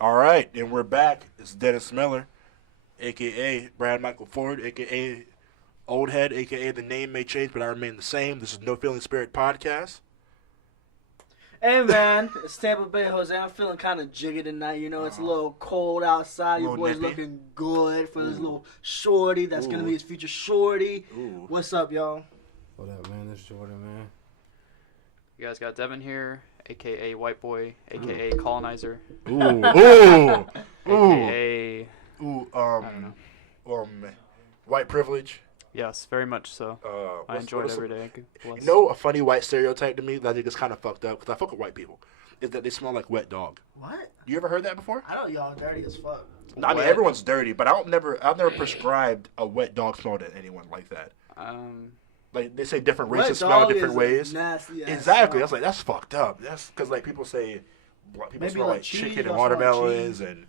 All right, and we're back. It's Dennis Miller, a.k.a. Brad Michael Ford, a.k.a. Old Head, a.k.a. the name may change, but I remain the same. This is No Feeling Spirit Podcast. Hey, man. It's Tampa Bay, Jose. I'm feeling kind of jiggy tonight. You know, it's a little cold outside. Your boy's nippy. looking good for this little shorty. That's going to be his future shorty. Ooh. What's up, y'all? What up, man? This is Jordan, man. You guys got Devin here, a.k.a. White Boy, a.k.a. Colonizer, Ooh. Ooh. a.k.a. Ooh. I don't know. White privilege. Yes, very much so. I enjoy it every day. You know, a funny white stereotype to me that I think is kind of fucked up, because I fuck with white people, is that they smell like wet dog. What? You ever heard that before? I know y'all dirty as fuck. I mean, everyone's dirty, but I've never prescribed a wet dog smell to anyone like that. Like, they say different races smell different ways. Nasty Exactly. I was like, that's fucked up. That's because, like, people say people smell like cheese, chicken and y'all smell like watermelons, cheese. and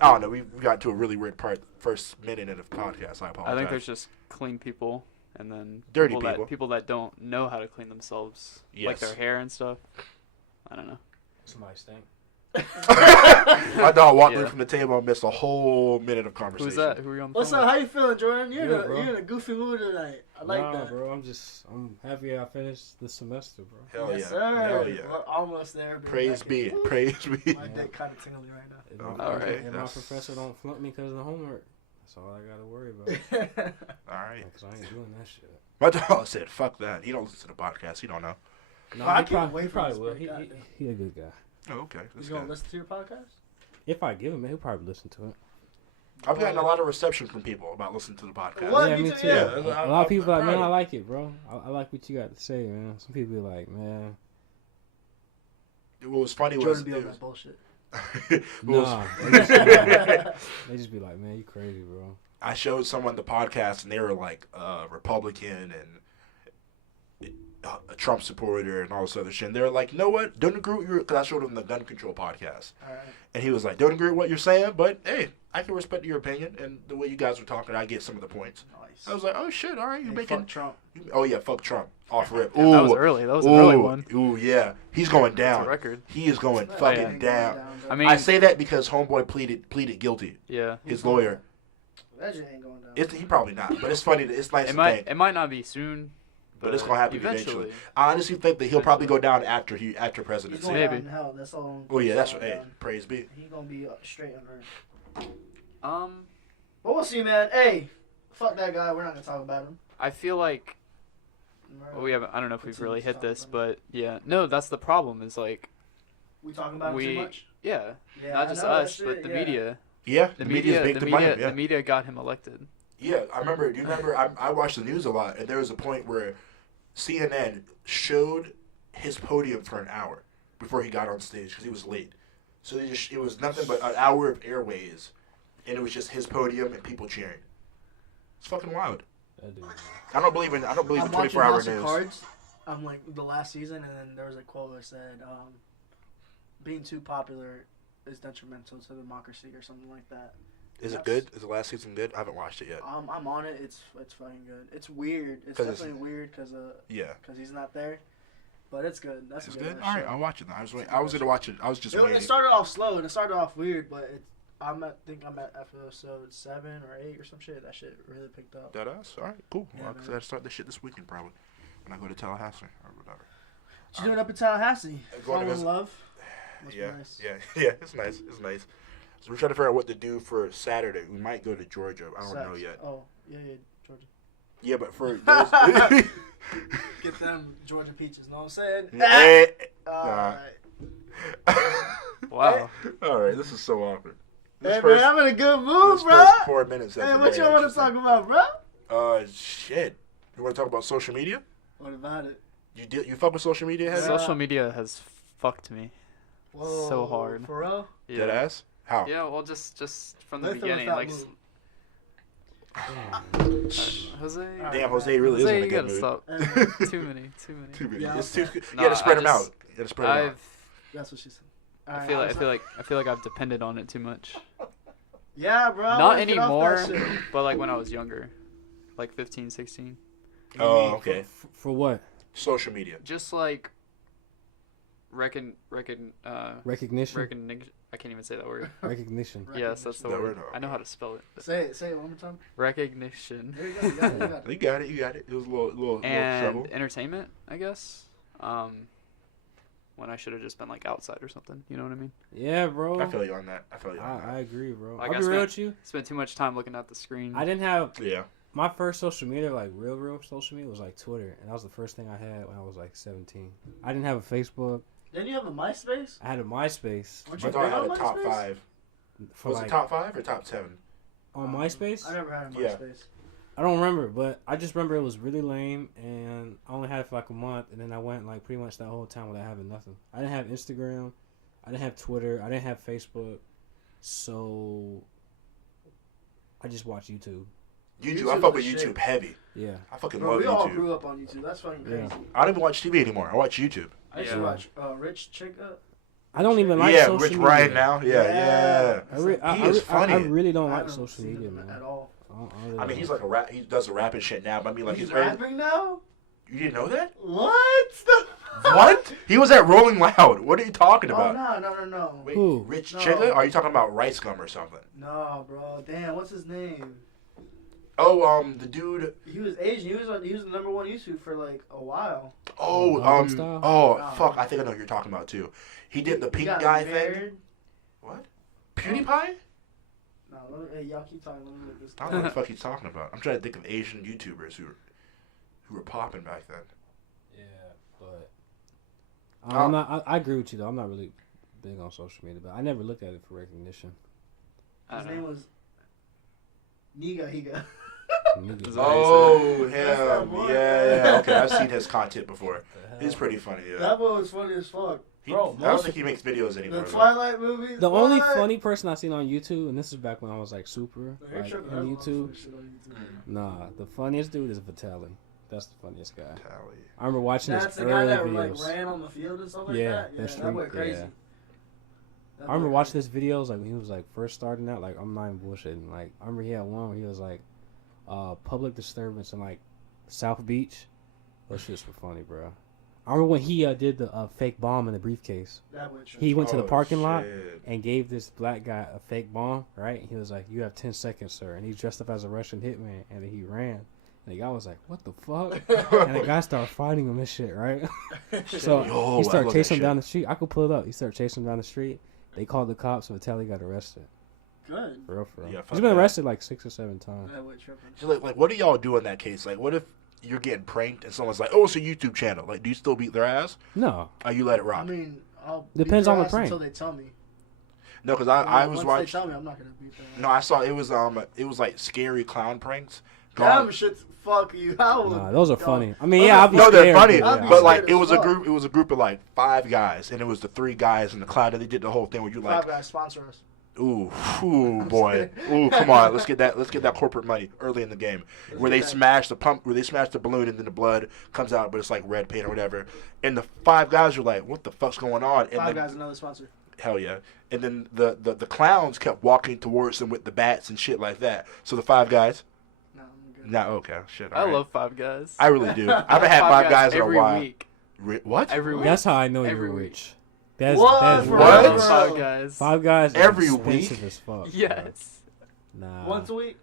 I don't know. We got to a really weird first minute of the podcast. I apologize. I think there's just clean people, and then Dirty people that don't know how to clean themselves, like their hair and stuff. I don't know. Somebody stink. My dog walked in from the table and missed a whole minute of conversation. Who's that? Who are you on the What's phone up? with? How you feeling, Jordan? Good, bro. You're in a goofy mood tonight. I like that. bro. I'm happy I finished the semester, bro. Hell Yes, yeah. sir. Hell yeah. We're almost there. baby. Praise be. Praise be. My dick kind of tingly right now. And All right. And my That's- professor don't flunk me because of the homework. That's all I gotta worry about. All right. Because I ain't doing that shit. My dog said, fuck that. He don't listen to the podcast. He don't know. No, I he can't wait for probably this will. podcast. He a good guy. Oh, okay. That's You gonna good. listen to your podcast? If I give him it, he'll probably listen to it. I've gotten a lot of reception from people about listening to the podcast. What? Yeah, Me me too, too. yeah. A lot of people are like, man, proud I of like it, bro. I like what you got to say, man. Some people be like, man, What was funny was, Jordan be on it that bullshit. was nah. They just be like, man, you crazy, bro. I showed someone the podcast and they were like Republican and a Trump supporter and all this other shit. And they were like, you know what? Don't agree with you, because I showed him the gun control podcast. All right. And he was like, don't agree with what you're saying, but hey, I can respect your opinion. And the way you guys were talking, I get some of the points. Nice. I was like, oh shit, all right, you're Hey, making. fuck Trump. Oh yeah, fuck Trump. Off rip. Yeah, that was early. That was an early one. Ooh, yeah. He's going That's down. a record. He is going That fucking ain't going down. bro. I mean, I say that because homeboy pleaded guilty. yeah. His lawyer. That shit ain't going down. He probably not, but it's funny. It's nice to think. It might not be soon, But it's gonna happen eventually. I honestly think that he'll probably go down after He's presidency. going Maybe. down in hell. That's all. Oh yeah, that's all right. Hey, down. praise be. He gonna be straight on earth. But we'll see, man. Hey, fuck that guy. We're not gonna talk about him. I feel like we haven't. I don't know if we've really hit this, but yeah, no, that's the problem. Is like We talking about him too much? yeah, Yeah, not I just know that us, but shit, the yeah. media. Yeah, The media's media, big the to media, blame. Yeah, the media got him elected. yeah. I remember. Do you remember? I watched the news a lot, and there was a point where CNN showed his podium for an hour before he got on stage because he was late. So it was nothing but an hour of airways, and it was just his podium and people cheering. It's fucking wild. That dude, man. I don't believe in I'm 24-hour watching House news. of Cards. I'm like the last season, and then there was a quote that said, "Being too popular is detrimental to democracy," or something like that. Is it good? Is the last season good? I haven't watched it yet. I'm on it. It's fucking good. It's weird. It's 'Cause it's- definitely weird because Yeah. he's not there. But it's good. That's It's a good. good. All right, I'll watch it. I was gonna watch it. I was just It waiting. started off slow and it started off weird, but I think I'm at episode 7 or 8 or some shit. That shit really picked up. That us? All right, cool. Yeah, Well, man. I gotta start this shit this weekend probably when I go to Tallahassee or whatever. What you doing up in Tallahassee? Going to Falling in visit- love? Must be Yeah, nice. yeah. It's nice. It's nice. So we're trying to figure out what to do for Saturday. We might go to Georgia. I don't know Sex. yet. Oh, yeah, Georgia. Yeah, but for Get them Georgia peaches, know what I'm saying? Eh, Alright. Wow. All right, this is so awkward. Hey, This man, I'm in a good this mood, bro. first 4 minutes. Hey, what y'all want to talk about, bro? Shit. You want to talk about social media? What about it? You fuck with social media, heavy? Yeah. Social media has fucked me. Whoa, So hard. For real? Dead ass? How? Yeah, well, just from the Let's do a beginning, fat like move. Jose. Damn, Jose really is Jose, in a you good gotta mood. stop. Too many. Too many. Yeah, It's too. okay. You gotta spread I them out. just- You gotta spread them out. That's what she said. I feel like I've depended on it too much. Yeah, bro. Not let's get off anymore, that shit. but like when I was younger, like 15, 16. Oh, okay. For what? Social media. Just like Recognition? recognition. I can't even say that word. Recognition. Yes, that's the That word. word, I know how to spell it. Say it one more time. Recognition. There you go. You got it. You got it. You got it. You got it. It was a little And trouble. entertainment, I guess. When I should have just been like outside or something. You know what I mean? Yeah, bro. I feel you on that. I feel you on I agree, bro. Like, I'll I be real spent- with you. Spent too much time looking at the screen. I didn't have that. Yeah. my first social media, like real social media, was like Twitter, and that was the first thing I had when I was like 17. I didn't have a Facebook. Didn't you have a MySpace? I had a MySpace Weren't I you thought I big had on a top MySpace? 5. for Was like it top 5 or top 7? on MySpace. I never had a Yeah. MySpace. I don't remember, but I just remember it was really lame, and I only had it for like a month, and then I went like pretty much that whole time without having nothing. I didn't have Instagram, I didn't have Twitter, I didn't have Facebook, so I just watched YouTube. YouTube. I YouTube fuck was with shit. YouTube heavy. Yeah, I fucking Bro, love we all YouTube. grew up on YouTube. That's fucking crazy. Yeah. I don't even watch TV anymore. I watch YouTube. I used to Yeah. watch Rich Chica. I don't even like yeah, social Rich media. Ryan now. Yeah, Yeah. I, He is funny. I really don't I like haven't social seen media, him man. at all. I really I mean, don't. he's like a rap. He does the rapping shit now. But I mean, like He's he's early. rapping now? You didn't know that? What? What? He was at Rolling Loud. What are you talking Oh, about? no. Wait, Who? Rich No. Chica? Are you talking about Rice Gum or something? No, bro. Damn, what's his name? Oh, the dude. He was Asian. He was the number one YouTube for like a while. Oh, Gangnam Style? oh, No. fuck. I think I know who you're talking about too. He did the He pink got guy thing. married. What? PewDiePie? No, hey, y'all keep talking. Let me look this I don't know what the fuck he's talking about. I'm trying to think of Asian YouTubers who were popping back then. Yeah, but I'm not. I agree with you though. I'm not really big on social media, but I never looked at it for recognition. I His don't name know. was Niga Higa. Niggas, Is what that Oh, That's that him. boy. Yeah. Okay, I've seen his content before. the hell? He's pretty funny, yeah. That boy was funny as fuck. Bro, I don't most think he makes videos anymore. The though. Twilight movies. The what? only funny person I seen on YouTube, and this is back when I was like super, You're like tripping. on That's a lot YouTube. of shit on YouTube. Nah, the funniest dude is Vitaly. That's the funniest guy. Tally. I remember watching That's his the guy early that like videos. ran on the field and stuff like Yeah, that. the Yeah, that street- boy crazy. yeah. That I remember boy watching crazy. his videos like when he was like first starting out. Like I'm not even bullshitting. Like I remember he had one where he was like, public disturbance in like South Beach. Those shits were funny, bro. I remember when he did the fake bomb in the briefcase. That boy tripping. He went to the Oh, parking lot shit. and gave this black guy a fake bomb, right? He was like, "You have 10 seconds, sir." And he dressed up as a Russian hitman, and then he ran. And the guy was like, "What the fuck?" And the guy started fighting him and shit, right? So Yo, he I started love chasing him that down the street. I could pull it up. He started chasing him down the street. They called the cops, and Vitaly got arrested. Good. For real, for real. Yeah, fuck He's been that. arrested like 6 or 7 times. That boy tripping. So like, what do y'all do in that case? Like, what if you're getting pranked and someone's like, "Oh, it's a YouTube channel." Like, do you still beat their ass? No, Or you let it I rock? mean, I'll Depends beat on their the ass prank. until they tell me. No, because I was Once watching. they tell me, I'm not gonna beat them. No, I saw it was like scary clown pranks. Damn shit. Fuck you. How would? nah, those are Dog. funny. I mean, Those yeah, are I'll be No, they're scared, funny, I'd be but scared like as it was a fuck. group. It was a group of like 5 guys, and it was the 3 guys in the clown, and they did the whole thing where you like, Five Guys sponsor us. ooh, boy, ooh, come on, let's get that corporate money early in the game, where they smash the pump, where they smash the balloon, and then the blood comes out, but it's like red paint or whatever, and the 5 guys are like, what the fuck's going on? And Five then, Guys, another sponsor. hell yeah, and then the clowns kept walking towards them with the bats and shit like that. So the 5 guys, No, I'm good. nah, okay, shit, I all right. love Five Guys. I really do. I haven't had 5 guys in a every while. week. What? Every week. That's how I know Every you're week. rich. That's What? that's For What? real, ridiculous. bro? Five Guys. Five Guys is Every expensive week? as fuck. Yes. Bro. Nah. Once a week.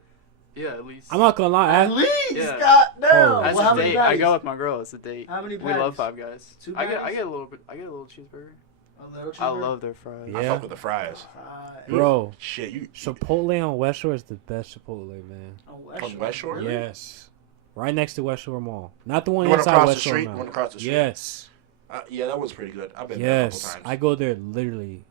Yeah, at least. I'm not gonna lie. At least. Yeah. Goddamn. Oh. As Well, how a many date, I patties? go with my girl. It's a date. How many We love patties? Five Guys. 2 I patties? get a little bit. I get a little cheeseburger. A little I cheeseburger? love their fries. Yeah. I fuck with the fries. Bro, Shit, you Chipotle on West Shore is the best Chipotle, man. On West Shore? Really? Yes. Right next to West Shore Mall. Not the one The one inside across the West Shore street? now. The one across the street? Yes. Yeah, that was pretty good. I've been there a couple Yes. times. I go there literally.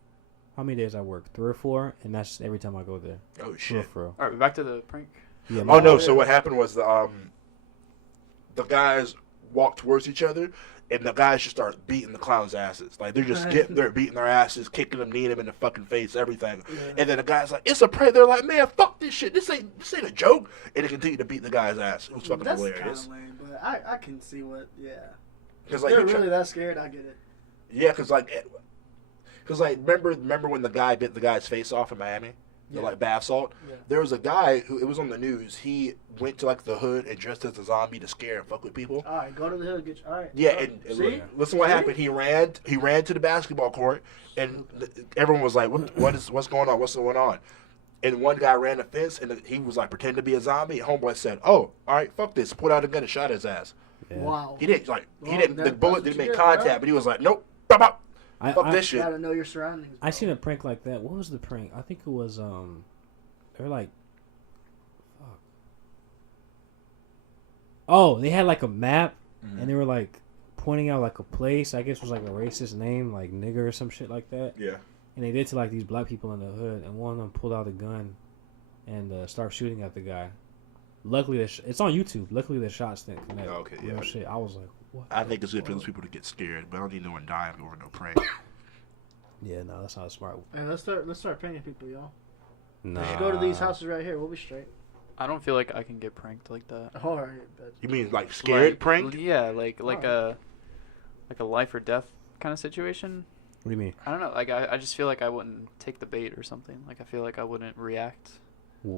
How many days I work? 3 or 4, and that's every time I go there. Oh For real, shit. for real. All right, back to the prank. Yeah, Oh no! Yeah. So what happened was the guys walked towards each other, and the guys just start beating the clowns' asses. Like they're just they're beating their asses, kicking them, kneeing them in the fucking face, everything. Yeah. And then the guy's like, "It's a prank." They're like, "Man, fuck this shit. This ain't a joke." And they continue to beat the guy's ass. It was fucking That's hilarious. kind of lame, but I can see what, yeah. Because If like, they're you try- really that scared, I get it. yeah, because like, remember when the guy bit the guy's face off in Miami? the Yeah. like bath salt. Yeah. There was a guy who it was on the news. He went to like the hood and dressed as a zombie to scare and fuck with people. All right, go to the hood. Get you. All right. Yeah, Go. and See? listen what See? happened. He ran to the basketball court, and everyone was like, what's going on? What's going on?" And one guy ran the fence, and he was like pretending to be a zombie. And homeboy said, "Oh, all right, fuck this." Pulled out a gun and shot his ass. Yeah. Wow. He didn't Well, The that's bullet what didn't you make get, contact, bro. but he was like, "Nope, bop, bop. Fuck I, this shit." You gotta know your surroundings. I bro. seen a prank like that. What was the prank? I think it was they were like, fuck. Oh, they had like a map, and they were like pointing out like a place. I guess it was like a racist name, like nigger or some shit like that. Yeah. And they did to like these black people in the hood, and one of them pulled out a gun and started shooting at the guy. Luckily, it's on YouTube. Luckily, the shots didn't connect. Oh, okay, Real yeah. shit. I was like, what? I think it's good for those people to get scared, but I don't need no one dying over no prank. Yeah, no, that's not a smart. Hey, let's start pranking people, y'all. Nah. We should go to these houses right here. We'll be straight. I don't feel like I can get pranked like that. All right, bet. You mean like scared Like, prank? Yeah, like Oh. a life or death kind of situation. What do you mean? I don't know. Like I just feel like I wouldn't take the bait or something. Like I feel like I wouldn't react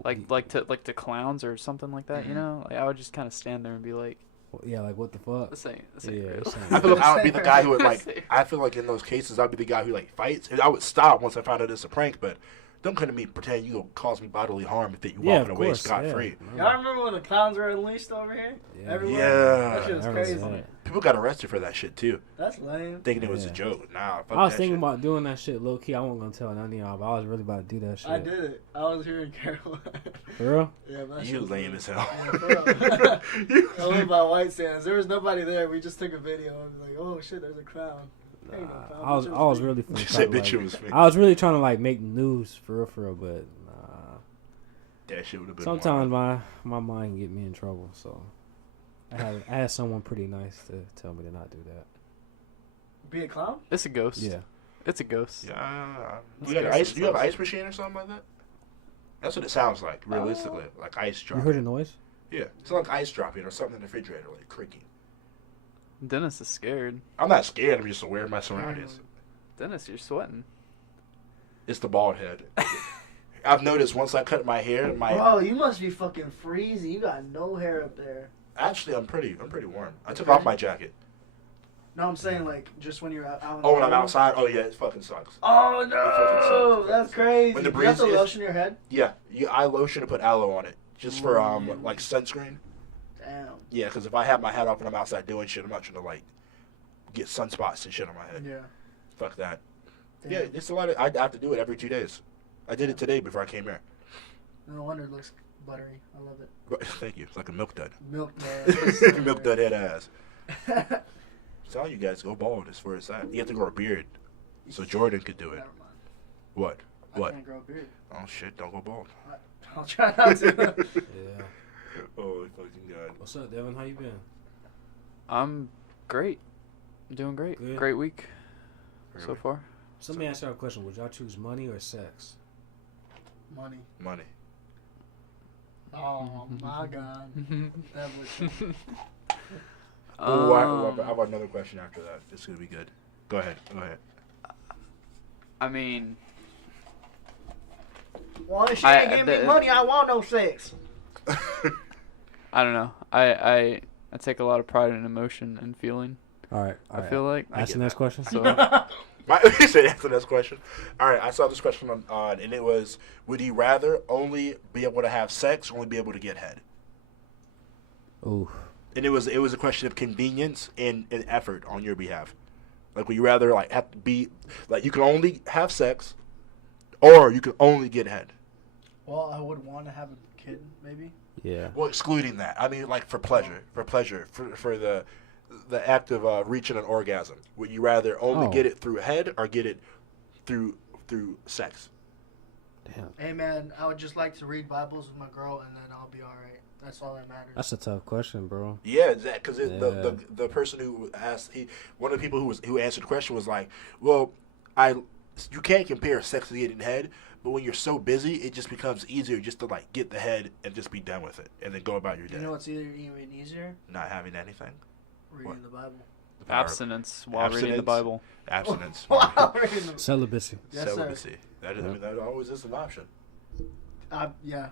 like to clowns or something like that. You Mhm. know, like I would just kind of stand there and be like, yeah, like what the fuck? "This ain't Yeah, real." this ain't I feel like I would be the guy who would Same. like. I feel like in those cases, I'd be the guy who like fights, and I would stop once I found out it's a prank. But don't come to me pretend you gonna cause me bodily harm and think you Yeah, walking of away course. scot yeah. free. Y'all remember when the clowns were unleashed over here? Yeah. Everywhere? Yeah. That shit was I remember crazy. that. People got arrested for that shit too, That's lame. thinking it was a Yeah. joke. Nah, fuck I was that thinking shit. about doing that shit low key. I wasn't gonna tell none of y'all, but I was really about to do that shit. I did it. I was here in Carolina. For real? Yeah, but that You shit was lame as hell. Yeah, for real. I live by White Sands. There was nobody there. We just took a video. I was like, oh shit, there's a clown. There ain't no Nah, clown. I was Bitch, it I was me. really You finna said try bitch, to, it like, was me. I was really trying to like make news for real, but nah. That shit would have been. Sometimes my mind get me in trouble, so I had someone pretty nice to tell me to not do that. Be a clown? It's a ghost. Yeah. It's a ghost. Yeah. Let's You got get ice? some You have an sauce. ice machine or something like that? That's what it sounds like, realistically, like ice You dropping. heard a noise? Yeah, it's like ice dropping or something in the refrigerator, like creaking. Dennis is scared. I'm not scared. I'm just aware of my surroundings. Dennis, you're sweating. It's the bald head. I've noticed once I cut my hair, Bro, you must be fucking freezing. You got no hair up there. actually I'm pretty warm. I took off my jacket. No, I'm saying like just when you're out. In Oh, when the I'm room. outside. Oh yeah, it fucking sucks. Oh It fucking no, sucks. that's crazy. When the You have to breeze is- lotion your head. Yeah, I lotion and put aloe on it just for Mm. like sunscreen. Damn. Yeah, because if I have my hat off when I'm outside doing shit, I'm not trying to like get sunspots and shit on my head. Yeah. Fuck that. Damn. Yeah, it's a lot of. I have to do it every 2 days. I did it today before I came here. No wonder it looks buttery. I love it. But, thank you. It's like a milk dud. Milk. Milk dud head ass. Tell you guys go bald. Is where it's at. You have to grow a beard, so Jordan could do it. Never mind. What? I What? can't grow a beard. Oh shit! Don't go bald. I'll try not to. Yeah. Oh fucking god. What's up, Devin? How you been? I'm great. I'm doing great. Good. Great week so Really? far. So let me ask y'all a question. Would y'all choose money or sex? Money. Money. Oh my god. That was Oh, Um, I have another question after that. This is gonna be good. Go ahead. I mean, well, if she I- ain't give me the- money, I want no sex. I don't know. I take a lot of pride in emotion and feeling. All right. I feel like I Ask get the next that. question. so. You said answer this question. All right, I saw this question on, and it was: would you rather only be able to have sex, or only be able to get head? Ooh. And it was a question of convenience and effort on your behalf. Like, would you rather like have to be like you can only have sex, or you can only get head? Well, I would want to have a kid, maybe. Yeah. Well, excluding that, I mean, like for pleasure, for the act of reaching an orgasm. Would you rather only Oh. get it through head or get it through sex? Damn. Hey man, I would just like to read Bibles with my girl, and then I'll be all right. That's all that matters. That's a tough question, bro. Yeah, because Yeah. the person who asked, one of the people who answered the question was like, well, you can't compare sex to getting head, but when you're so busy, it just becomes easier just to like get the head and just be done with it, and then go about your day, You know what's even easier? not having anything. Reading What? the Bible. The power of Abstinence while reading the Abstinence. Bible. abstinence, Wow, reading the- Celibacy. Yes, sir. celibacy. That is, I mean, that always is an option. Yeah,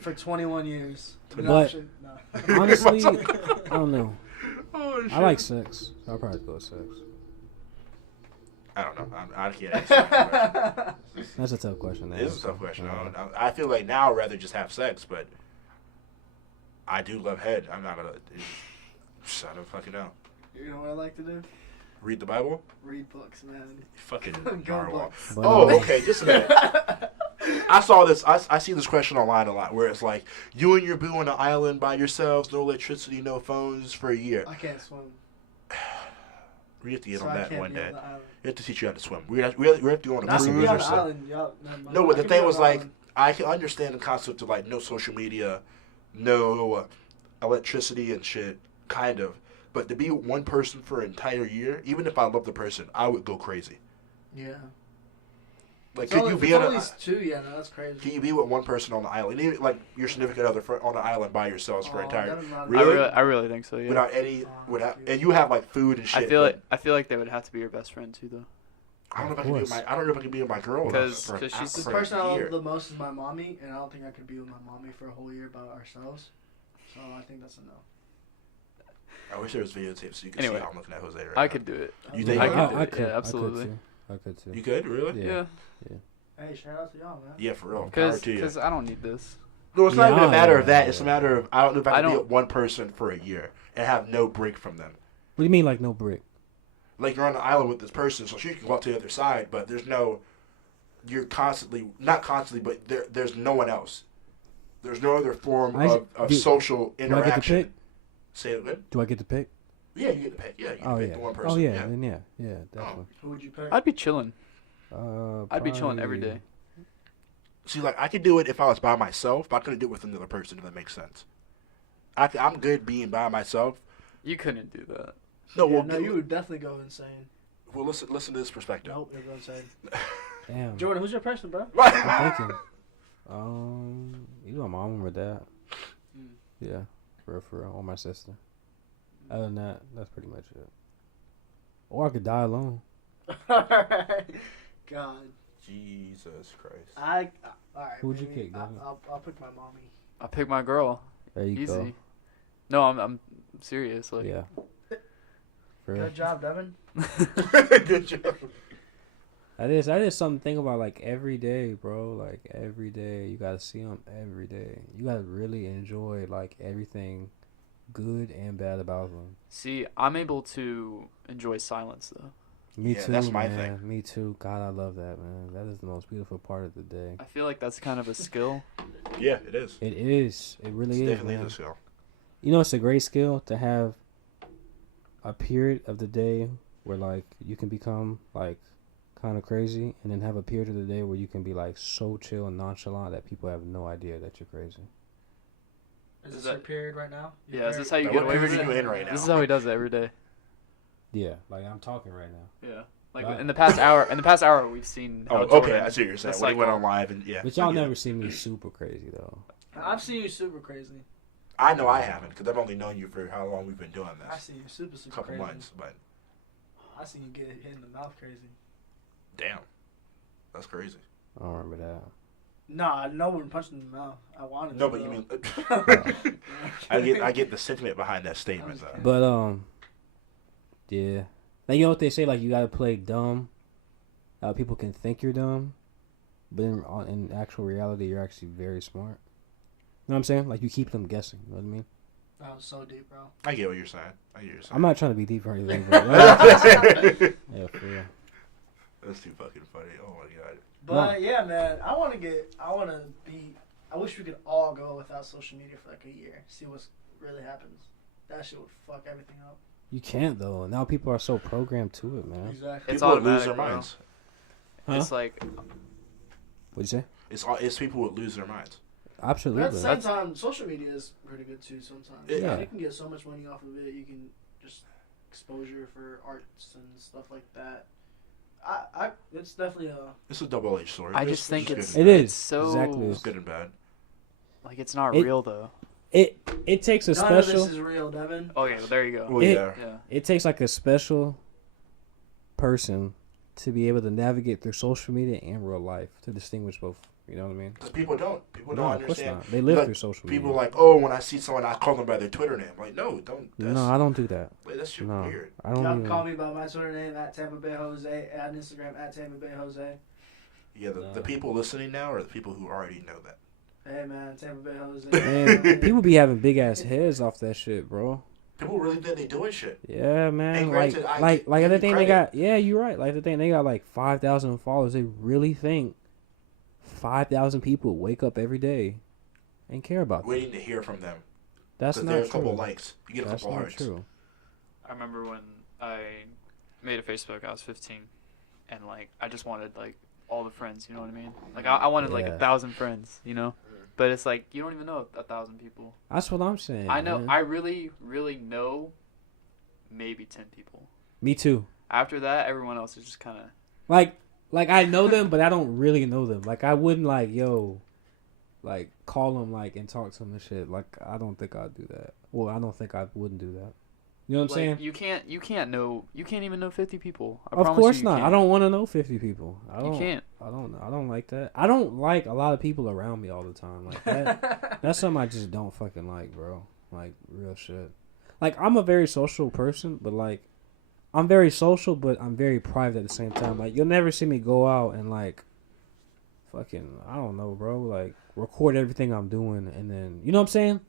for 21 years. But- No, actually, no. Honestly, I don't know. Oh, shit. I like sex. So I'll probably go with sex. I don't know. I can't answer that question. That's a tough question. It is a tough question. I feel like now I'd rather just have sex, but I do love head. I'm not gonna. I don't fucking know. You know what I like to do? Read the Bible. Read books, man. Fucking Good narwhal. books. But, Oh, okay. Just a minute. I saw this. I see this question online a lot, where it's like, you and your boo on an island by yourselves, no electricity, no phones for a year. I can't swim. We have to get So I that can't one be day. on the island. We have to teach you how to swim. We have to go on a Not to cruise be or on the something. island. Y'all, never mind. No, but I the can thing be was on the like, island. I can understand the concept of like no social media, no electricity and shit, kind of. But to be with one person for an entire year, even if I love the person, I would go crazy. Yeah. Like, It's could only, you if be it's on only a, two? Yeah, no, that's crazy. can you be with one person on the island, even, like your significant other on the island by yourselves for an entire, that is not- Really? I really think so. Yeah. without any, Oh, without, dude. and you have like food and shit. I feel like they would have to be your best friend too, though. I don't know if I Of can be with course. I don't know if I can be with my girl Because for she's- The for person I a love year. the most is my mommy, and I don't think I could be with my mommy for a whole year by ourselves. So I think that's a no. I wish there was videotapes so you could Anyway, see how I'm looking at Jose right I now. could do it. You think I you could could? do it. Yeah, absolutely. I could too. You could really? Yeah. Yeah. Hey, shout out to y'all, man. Yeah, for real. Power to you. Because I don't need this. No, it's not Yeah, even a matter yeah, of that. yeah. It's a matter of I don't know if I I can be don't- with one person for a year and have no break from them. What do you mean, like no brick? Like you're on the island with this person, so she can go out to the other side, but there's no. You're constantly, not constantly, but there's no one else. There's no other form of social Do I get to interaction. pick? Say it again. Do I get to pick? Yeah, you get to pick. Yeah, you get to Oh pick yeah. the one person. Oh yeah. Then yeah, definitely. Who would you pick? I'd be chilling. Uh, I'd be chilling every probably- day. See, like I could do it if I was by myself, but I couldn't do it with another person. If that makes sense. I'm good being by myself. You couldn't do that. No, Yeah, well, no, you would definitely go insane. well, listen to this perspective. Nope, you'll go insane. Damn. Jordan, who's your person, bro? I'm thinking. Either my mom or dad. Mm. Yeah, for real, or my sister. Other than that, that's pretty much it. Or I could die alone. God. Jesus Christ. All right. Who'd you maybe pick, Devin? I'll pick my mommy. I pick my girl. There you Easy. No, I'm serious. go. Like, Yeah. For real. Good job, Devin. Good job. That is something to think about, like, every day, bro. Like, every day. You gotta see them every day. You gotta really enjoy, like, everything good and bad about them. See, I'm able to enjoy silence though. Me Yeah, too, that's my man. thing. Me too. God, I love that, man. That is the most beautiful part of the day. I feel like that's kind of a skill. Yeah, it is. It is. It really It's is, definitely man. a skill. You know, it's a great skill to have a period of the day where, like, you can become, like, kind of crazy, and then have a period of the day where you can be, like, so chill and nonchalant that people have no idea that you're crazy. Is Is this that- your period right now? Your Yeah, is this how you Now, get what away with period it? are you in right now? This is how he does it every day. Yeah, like, I'm talking right now. Yeah. Like Wow. in the past hour, we've seen. How Oh, Jordan, okay. I see what you're saying. it's When he like went a- on live and yeah. But y'all I get never it. see me super crazy, though. I've seen you super crazy. I know I haven't because I've only known you for how long we've been doing I this. see you super A couple crazy. months, but I see you get hit in the mouth crazy. damn, that's crazy. I don't remember that. Nah, no one punched in the mouth. I wanted No, to. but you though. mean I get the sentiment behind that statement though. But, yeah. Like, you know what they say, like, you gotta play dumb. People can think you're dumb, but in actual reality, you're actually very smart. You know what I'm saying? Like, you keep them guessing. You know what I mean? That was so deep, bro. I get what you're saying. I get what you're saying. I'm not trying to be deep or anything, but yeah, for real. That's too fucking funny. Oh my god. But yeah, man, I want to be. I wish we could all go without social media for like a year. See what really happens. That shit would fuck everything up. You can't though. Now people are so programmed to it, man. Exactly. It's People would lose automatic, their bro. minds. It's like What'd you say? It's people would lose their minds. But at the Absolutely. same time, social media is pretty good too. Sometimes Yeah. you can get so much money off of it. You can just exposure for arts and stuff like that. It's definitely a. It's a double-edged sword. I There's- just think there's it's good It and is. so Exactly. bad. It's good and bad. like it's not It- real though. It takes a None special. of this is real, Devin. Okay, well, there you go. Well, It- yeah. Yeah. It takes like a special person to be able to navigate through social media and real life to distinguish both. You know what I mean? Because people don't. People No, don't of course understand. not. They live Like, through social media. People like, oh, when I see someone, I call them by their Twitter name. Like, no, don't. That's, No, I don't do that. like, that's shit No, weird. I don't Y'all even. can call me by my Twitter name at Tampa Bay Jose, at Instagram at Tampa Bay Jose. Yeah, the No. people listening now are the people who already know that. Hey man, Tampa Bay Jose. Man, people be having big ass heads off that shit, bro. People really think they doing shit. Yeah, man. And Like, granted, I like, give like you the thing they credit. got. Yeah, you're right. Like the thing they got like 5,000 followers. They really think 5,000 people wake up every day and care about them. Waiting to hear from them. That's Because not there are a true. couple likes. You get a That's couple not hearts. true. I remember when I made a Facebook. I was 15, and like I just wanted like all the friends. You know what I mean? Like I wanted like Yeah. 1,000 friends. You know, but it's like you don't even know 1,000 people. That's what I'm saying. I know. man. I really, really know maybe 10 people. Me too. After that, everyone else is just kind of. Like I know them, but I don't really know them. Like I wouldn't like like call them like and talk to them and shit. Like I don't think I'd do that. Well, I don't think I wouldn't do that. You know what I'm saying? You can't even know 50 people. I Of promise course you not. can't. I don't want to know 50 people. I don't. You can't. I don't like that. I don't like a lot of people around me all the time. Like that. That's something I just don't fucking like, bro. Like real shit. Like I'm a very social person, but like I'm very social, but I'm very private at the same time. Like you'll never see me go out and like fucking I don't know, bro. Like record everything I'm doing and then you know what I'm saying?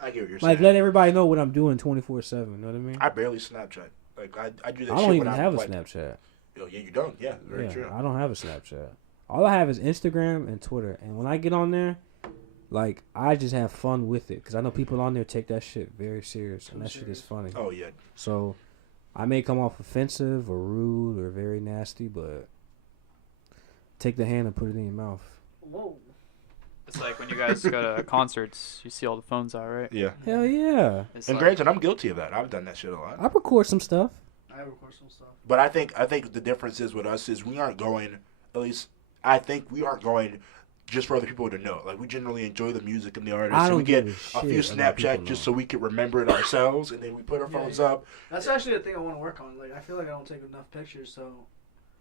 I get what you're Like saying. let everybody know what I'm doing 24/7. You know what I mean? I barely Snapchat. Like, I do that I shit don't even when have I'm, a like, Snapchat. Oh, yeah, you don't? Yeah, very Yeah, true. I don't have a Snapchat. All I have is Instagram and Twitter. And when I get on there, like, I just have fun with it. Because I know people on there take that shit very serious. And that shit is funny. Oh, yeah. So, I may come off offensive or rude or very nasty, but take the hand and put it in your mouth. Whoa. It's like when you guys go to concerts, you see all the phones out, right? Yeah. Hell yeah. It's And like, granted, I'm guilty of that. I've done that shit a lot. I record some stuff. I record some stuff. But I think the difference is with us is we aren't going, at least I think we aren't going just for other people to know. Like, we generally enjoy the music and the artists. I So don't we get give a a few shit about people Snapchat just knowing. so we can remember it ourselves, and then we put our Yeah, phones yeah. up. That's actually a thing I want to work on. Like, I feel like I don't take enough pictures, so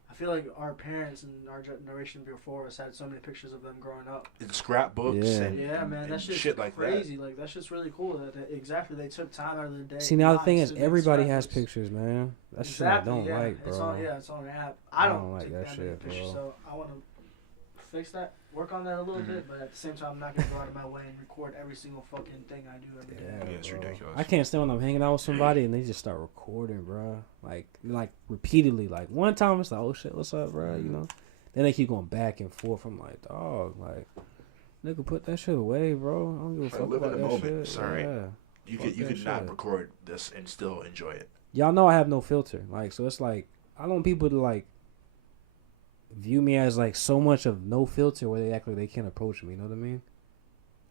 I feel like our parents and our generation before us had so many pictures of them growing up. In scrapbooks Yeah. and, Yeah, man, and that shit's shit like crazy. Like, that shit's really cool. Exactly, they took time out of their day. See, now the thing lives is, to make everybody has scrapbooks. pictures, man. That's Exactly, shit I don't yeah. like, bro. It's on an app. I don't like take that that many shit, pictures, bro. so I want to fix that, work on that a little Mhm. bit, but at the same time, I'm not gonna go out of my way and record every single fucking thing I do every day. Yeah, Yeah, it's bro. ridiculous. I can't stand when I'm hanging out with somebody and they just start recording, bro. Like repeatedly. Like one time it's like, oh shit, what's up, bro? You know. Then they keep going back and forth. I'm like, dog, like, nigga, put that shit away, bro. I don't give a Like, fuck live in about the that moment. shit. Sorry. Yeah. You Fuck could that not shit. record this and still enjoy it. Y'all know I have no filter. Like, so it's like I don't want people to like view me as like so much of no filter where they act like they can't approach me. You know what I mean?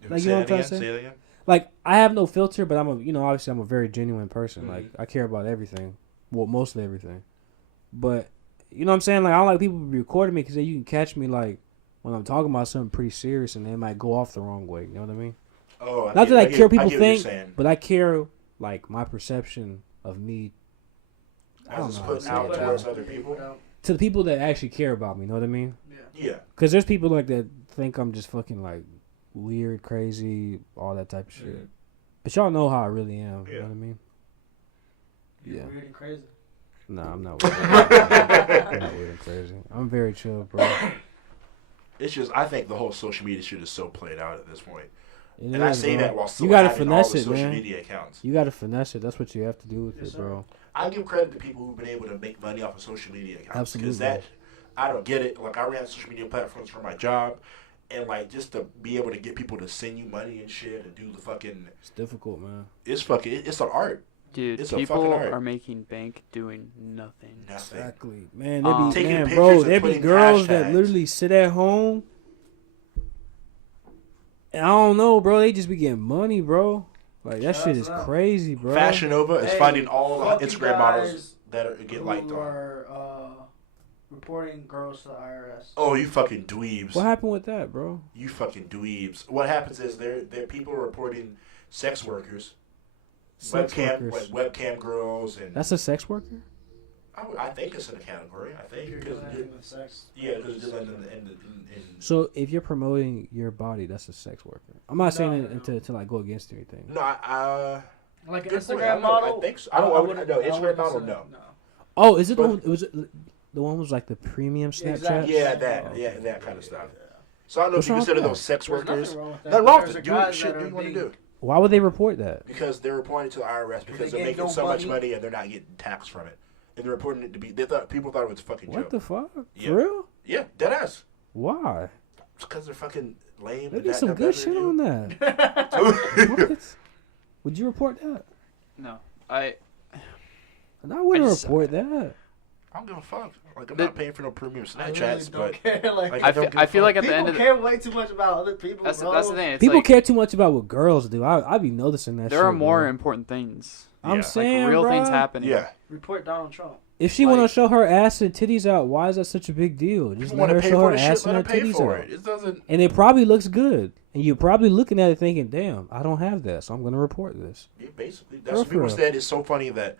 Like, say you know that what I'm again? trying to Say that again? Like I have no filter, but I'm obviously I'm a very genuine person. Mhm. Like I care about everything, well, mostly everything. But you know what I'm saying? Like I don't like people to be recording me because then you can catch me like when I'm talking about something pretty serious and they might go off the wrong way. You know what I mean? Oh, Not that I care what people get what you're think, saying. but I care like my perception of me. I As don't it's know how to put say out it, towards bro. other people. To the people that actually care about me. You know what I mean? Yeah. Yeah. Because there's people like that think I'm just fucking like weird, crazy, all that type of shit. Mhm. But y'all know how I really am. You Yeah. know what I mean? You're Yeah. weird and crazy. Nah, I'm not weird. I'm not weird and crazy. I'm very chill, bro. It's just, I think the whole social media shit is so played out at this point. It And I is, say bro. that while still You gotta having all finesse the it, social man. media accounts. You gotta finesse it. That's what you have to do with Yes, it, sir. bro. I give credit to people who've been able to make money off of social media accounts. Absolutely. Because that, I don't get it. Like, I ran social media platforms for my job. And, like, just to be able to get people to send you money and shit and do the fucking, It's difficult, man. it's an art. dude, It's a people fucking art. are making bank doing nothing. Nothing. Exactly, man. There be Taking man, pictures bro. and There be putting girls that hashtags. literally sit at home. And I don't know, bro. They just be getting money, bro. Like that Shout shit out is to them. crazy, bro. Fashion Nova is Hey, finding all fuck the you Instagram models guys that get liked who on. are reporting girls to the IRS. Oh, you fucking dweebs. What happened with that, bro? You fucking dweebs. What happens is they're people are reporting sex workers, Sex webcam workers. webcam girls, and That's a sex worker? I think it's in the category. I think You're because doing anything with sex. yeah, because it's just in So if you're promoting your body, that's a sex worker. I'm not saying No, it to like go against anything. no, Like an good point. I Instagram don't know. model. I think so. I don't. wouldn't- No, Instagram wouldn't model. say- No. Oh, is it the But- one? Was it the one was like the premium Snapchat? Exactly. Yeah, that kind of stuff. So I don't know What's if you wrong with consider that? those sex There's workers. nothing wrong with that. Nothing wrong with There's it. Do guys what shit that do are you want to being- do. Why would they report that? Because they're reporting to the IRS because They they're get making no so much money. money and they're not getting taxed from it. And they're reporting it to be. People thought it was a fucking What joke. the fuck? Yeah. For real? Yeah, dead ass. Why? Because they're fucking lame. Maybe some good shit on that. that. What? Would you report that? No, I I wouldn't just- report that. I don't give a fuck. Like I'm The- not paying for no premium I really Snapchats, don't but care. Like, like, I don't feel, give I a feel fuck. like at the people end of care way too much about other people. that's bro. the thing. It's People like, care too much about what girls do. I be noticing that. there shit, are more bro. important things. I'm Yeah. saying, Like real bro, things happening. yeah, Report Donald Trump. If she want to Like- show her ass and titties out, why is that such a big deal? Just people let want to her pay show for her the ass shit. Let and her her pay titties for out. it. It doesn't. And it probably looks good. And you're probably looking at it thinking, damn, I don't have that, so I'm going to report this. Yeah, basically, For that's what people real. said. It's so funny that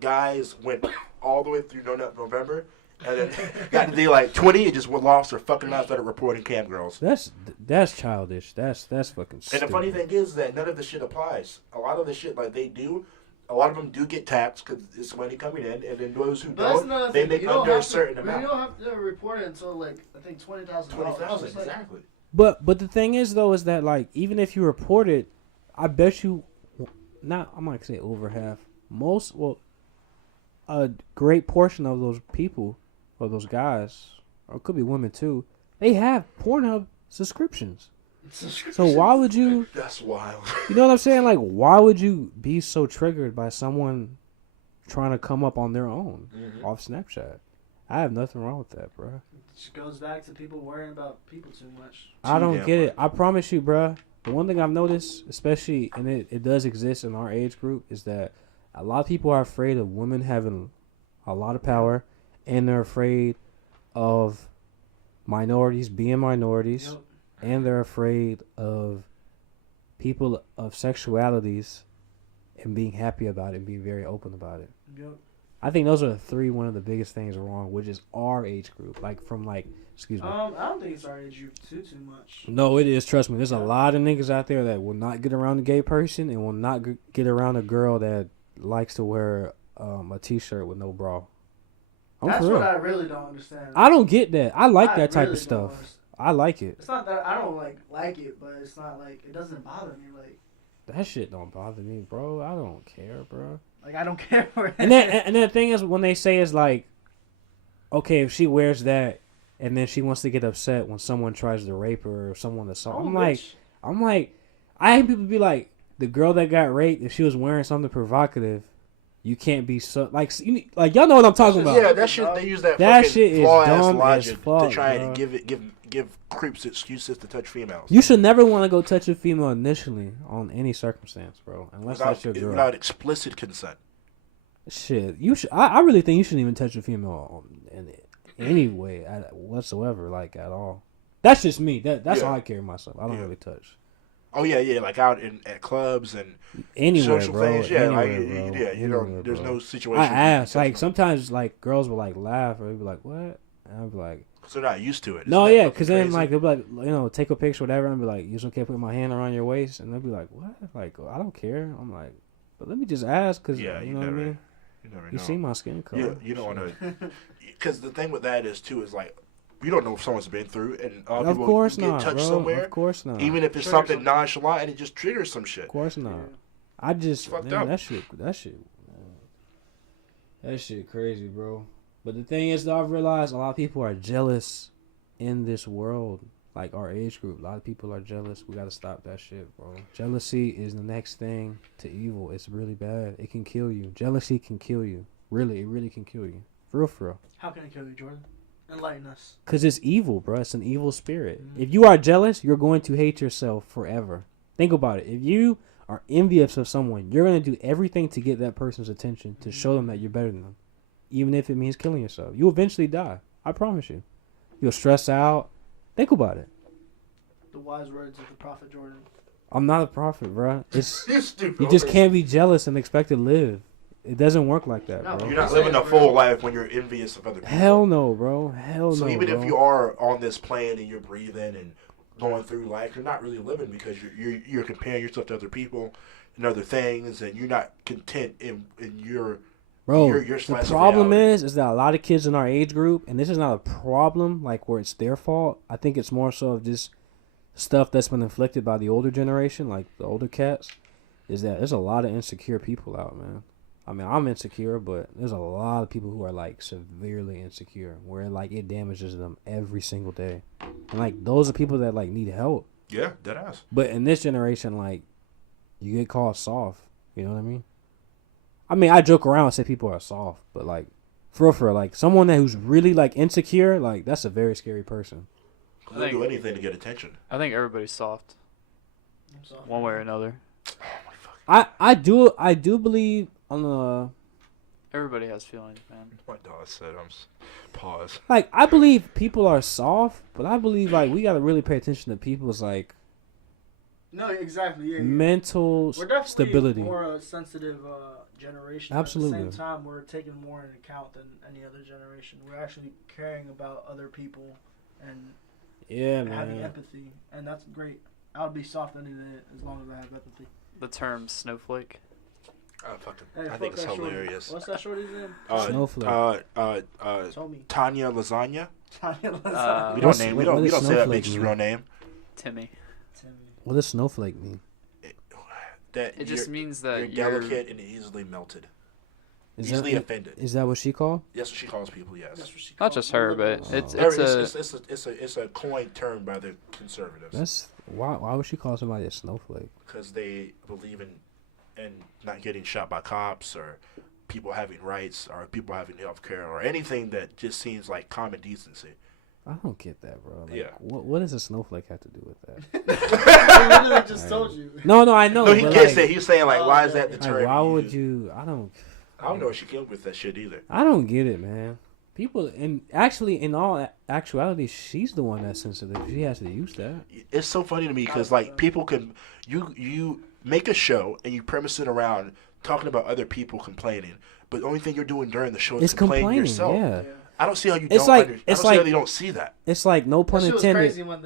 guys went all the way through November, and then got to day like 20, and just lost their fucking lives, started reporting cam girls. That's childish. That's fucking And stupid. the funny thing is that none of the shit applies. A lot of the shit like they do, a lot of them do get taxed because it's money coming in, and then those who But that's don't, another they thing. make You don't under a have to- certain You amount. don't have to report it until like I think $20,000. 20,000 exactly. But the thing is though is that like even if you report it, I bet you not I'm not gonna say over half. A great portion of those people or those guys, or it could be women too, they have Pornhub subscriptions. So why would you That's wild. you know what I'm saying? Like why would you be so triggered by someone trying to come up on their own off Snapchat? I have nothing wrong with that, bro. It just goes back to people worrying about people too much. I don't damn get it. I promise you, bruh. The one thing I've noticed, especially, and it does exist in our age group, is that a lot of people are afraid of women having a lot of power, and they're afraid of minorities being minorities, Yep. and they're afraid of people of sexualities and being happy about it and being very open about it. Yep. I think those are one of the biggest things wrong, which is our age group. Like from like, excuse me. I don't think it's our age group too much. No, it is. Trust me. There's a lot of niggas out there that will not get around a gay person and will not get around a girl that likes to wear a t-shirt with no bra. That's for what real. I really don't understand. I don't get that. I like I that type really of don't stuff. understand. I like it. It's not that I don't like it, but it's not like it doesn't bother me. That shit don't bother me, bro. I don't care, bro. Like I don't care for it. And then the thing is, when they say is like, okay, if she wears that, and then she wants to get upset when someone tries to rape her or someone assault. Oh, I'm like, I hate people be like, the girl that got raped, if she was wearing something provocative, you can't be so like y'all know what I'm talking about. Yeah, that shit. They use that That fucking shit is flaw ass dumb logic as fuck, to try bro. and give creeps excuses to touch females. You should never want to go touch a female initially on any circumstance, bro, unless that's your girl. Without explicit consent. Shit, you should. I really think you shouldn't even touch a female in any way whatsoever, like at all. That's just me. That's Yeah. how I carry myself. I don't Yeah. really touch Oh yeah, like out at clubs and anywhere, social bro. things. Yeah, anywhere, like bro. yeah, you Anywhere, know, there's bro. no situation. I ask, you like touch sometimes, like girls will like laugh or they'll be like, "What?" And I'll be like, them. 'Cause they're not used to it. "No, Isn't that yeah," fucking because then crazy? like they'll be like, take a picture, whatever, and be like, "You just okay put my hand around your waist?" And they'll be like, "What?" Like, I don't care. I'm like, but let me just ask, because Yeah, you know what I mean. you never You know. see my skin color. You don't want to, because the thing with that is too is like you don't know if someone's been through, and Of people course get not, touched bro. somewhere, Of course not. even if it's Trigger something something. nonchalant, and it just triggers some shit. Of course not. I just fucked man, up. that shit, that shit crazy, bro. But the thing is, though, I've realized a lot of people are jealous in this world, like our age group. A lot of people are jealous. We gotta stop that shit, bro. Jealousy is the next thing to evil. It's really bad. It can kill you. Jealousy can kill you. Really, it really can kill you. For real, for real. How can it kill you, Jordan? Enlighten us. Cause it's evil, bro. It's an evil spirit. If you are jealous, you're going to hate yourself forever. Think about it. If you are envious of someone, you're gonna do everything to get that person's attention to show them that you're better than them, even if it means killing yourself. You'll eventually die. I promise you. You'll stress out. Think about it. The wise words of the Prophet Jordan. I'm not a prophet, bro. It's You're stupid. you just can't be jealous and expect to live. It doesn't work like that, No, bro. You're not living a full life when you're envious of other people. Hell no, bro. Hell So no, even bro. if you are on this plane and you're breathing and going through life, you're not really living because you're comparing yourself to other people and other things, and you're not content in your Bro, your the slice of problem reality. is that a lot of kids in our age group, and this is not a problem like where it's their fault. I think it's more so of just stuff that's been inflicted by the older generation, like the older cats, is that there's a lot of insecure people out, man. I mean, I'm insecure, but there's a lot of people who are like severely insecure, where like it damages them every single day, and like those are people that like need help. Yeah, dead ass. But in this generation, like, you get called soft. You know what I mean, I joke around and say people are soft, but like, for real, like someone who's really like insecure, like that's a very scary person. They'll do anything to get attention. I think everybody's soft, I'm soft. one way or another. I do believe on the Everybody has feelings, man. My dog said, pause. like I believe people are soft, but I believe like we gotta really pay attention to people's like No, exactly. Yeah, mental we're definitely stability. more sensitive generation. Absolutely. At the same time, we're taking more into account than any other generation. We're actually caring about other people and Yeah, having man. empathy, and that's great. I would be soft any day as long as I have empathy. The term snowflake. Hey, I fuck think it's that shorty. hilarious. What's that shorty's name? Snowflake. Tell me. Tanya Lasagna. Uh, We don't What's- name. what We does don't say that snowflake bitch's mean? real name. Timmy. Timmy. What does snowflake mean? That It just means you're that delicate and easily melted, Is easily that offended. is that what she called? That's what she calls people. Yes. That's what she Not calls just them, her, but liberals. it's It's a coined term by the conservatives That's why would she call somebody a snowflake? because they believe in not getting shot by cops or people having rights or people having health care or anything that just seems like common decency. I don't get that, bro. Like, Yeah. what does a snowflake have to do with that? I literally just told you. No, I know. No, he but, gets like, it. He's saying like, why is that the like, term? why you would use? you? I don't know if she came up with that shit either. I don't get it, man. People, and actually, in all actuality, she's the one that's sensitive. She has to use that. It's so funny to me because like people can you make a show and you premise it around talking about other people complaining, but the only thing you're doing during the show is It's complaining complaining, yourself. yeah. I don't see how you It's don't. like- I it's don't see how like- you don't see that. It's like no That pun shit was intended. crazy when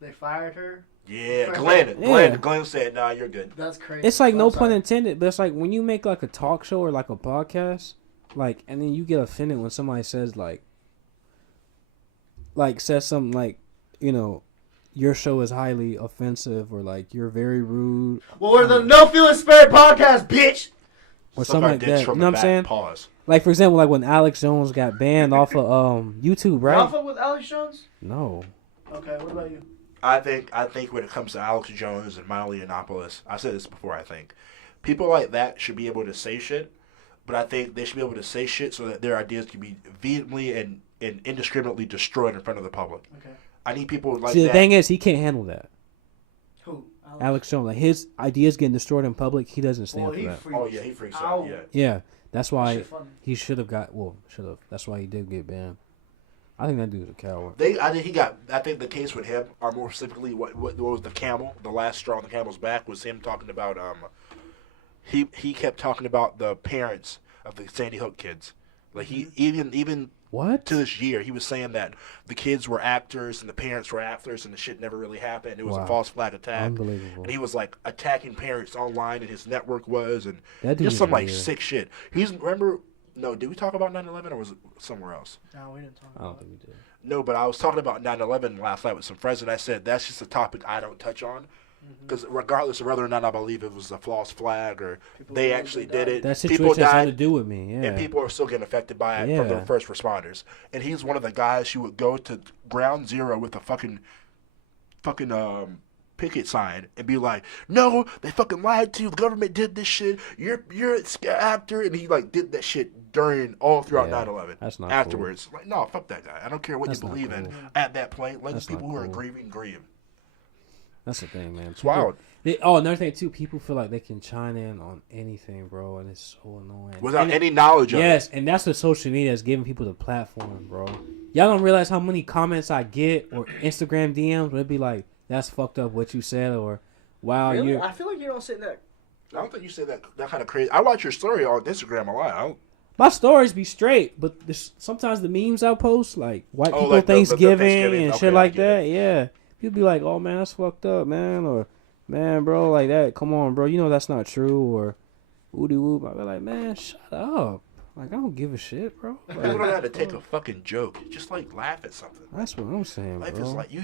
they fired her. Yeah, Yeah. Glenn said, "Nah, you're good." That's crazy. It's like I'm no pun sorry. intended, but it's like when you make like a talk show or like a podcast, like, and then you get offended when somebody says says something like, you know, your show is highly offensive or like you're very rude Well, we're the No Feeling Spared podcast, bitch. or Suck something our like dicks that. from You know the what I'm back. saying? Pause. Like for example, like when Alex Jones got banned off of YouTube, right? Y'all fuck with Alex Jones? No. Okay, what about you? I think when it comes to Alex Jones and Milo Yiannopoulos, I said this before. I think people like that should be able to say shit, but I think they should be able to say shit so that their ideas can be vehemently and indiscriminately destroyed in front of the public. Okay. I need people like See, the that. thing is, he can't handle that. Who? Alex Jones, like his ideas getting destroyed in public, he doesn't stand Well, for he that. freaks Oh yeah, he freaks out. out. Yeah. Yeah, that's That why shit funny. he should have got. Well, should have. That's why he did get banned. I think that dude's a coward. I think the case with him, or more specifically, what was the camel? The last straw on the camel's back was him talking about. He kept talking about the parents of the Sandy Hook kids. Like he even What? to this year, he was saying that the kids were actors and the parents were actors, and the shit never really happened. It was Wow. a false flag attack. Unbelievable. And he was like attacking parents online, and his network was, and That dude just is some like weird. sick shit. Remember? No, did we talk about 9/11 or was it somewhere else? No, we didn't talk I about don't think we did. No, but I was talking about 9/11 last night with some friends, and I said that's just a topic I don't touch on. Because regardless of whether or not I believe it was a false flag or People they died, actually they did died. it, That people situation has nothing to died, do with me. Yeah. and people are still getting affected by it from the Yeah. first responders. And he's one of the guys who would go to ground zero with a fucking picket sign and be like, "No, they fucking lied to you. The government did this shit. You're an actor," and he like did that shit during all throughout Yeah, 9/11. that's not afterwards. Like, no, fuck that guy. I don't care what That's you not believe in. cool. At that point, let That's the people not who are cool. grieving grieve. That's the thing, man. It's wild. Another thing too. People feel like they can chime in on anything, bro, and it's so annoying. Without And any knowledge of it. yes, and that's what social media is giving people the platform, bro. Y'all don't realize how many comments I get or Instagram DMs where it'd be like, "That's fucked up what you said," or "Wow, Really? you." I feel like you don't say that I don't think you say that kind of crazy. I watch your story on Instagram a lot. I don't, My stories be straight, but sometimes the memes I post, like white people like the Thanksgiving Thanksgiving, and okay, shit I like get that. Yeah, people be like, "Oh man, that's fucked up, man," or "Man, bro, like that. Come on, bro. You know that's not true." Or "Woody whoop." I be like, "Man, shut up." Like I don't give a shit, bro. people Like, don't have to take a fucking joke. Just like laugh at something. that's what I'm saying, Life bro. is like you're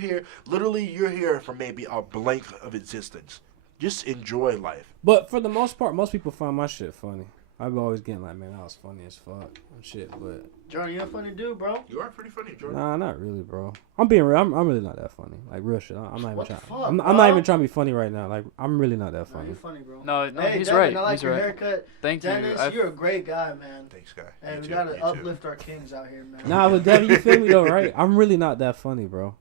here for maybe a blank of existence. Just enjoy life. But for the most part, most people find my shit funny. I've always getting like, "Man, that was funny as fuck" and shit. But Jordan, you're a funny dude, bro. You are pretty funny, Jordan. nah, not really, bro. I'm being real. I'm really not that funny. Like real shit. I'm not even What the trying. fuck, I'm bro? not even trying to be funny right now. Like I'm really not that No, funny. you're funny, bro. No, Hey, he's Devin, right. I like He's your right. haircut. Thank you. Dennis, I've- you're a great guy, man. Thanks, guy. Hey, You we too, gotta you too. uplift our kings out here, man. Nah, but Devin, you feel me though, right? I'm really not that funny, bro.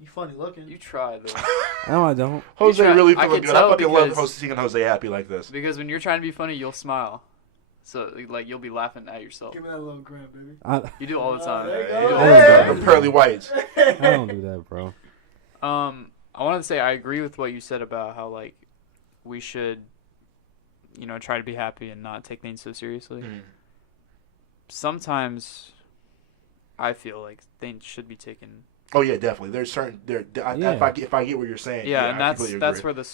You funny looking. You try though, No, I don't. Jose try- really I feeling could good. I tell fucking love because- seeing Jose happy like this. because when you're trying to be funny, you'll smile. So like you'll be laughing at yourself. Give me that little grin, baby. I You do all the time. there you You go. do all I the don't time. do The pearly whites. I don't do that, bro. I wanted to say I agree with what you said about how like we should, try to be happy and not take things so seriously. Mm. Sometimes I feel like things should be taken. Oh yeah, definitely. There's certain Yeah. if I get what you're saying. Yeah, I and that's completely that's agree. where the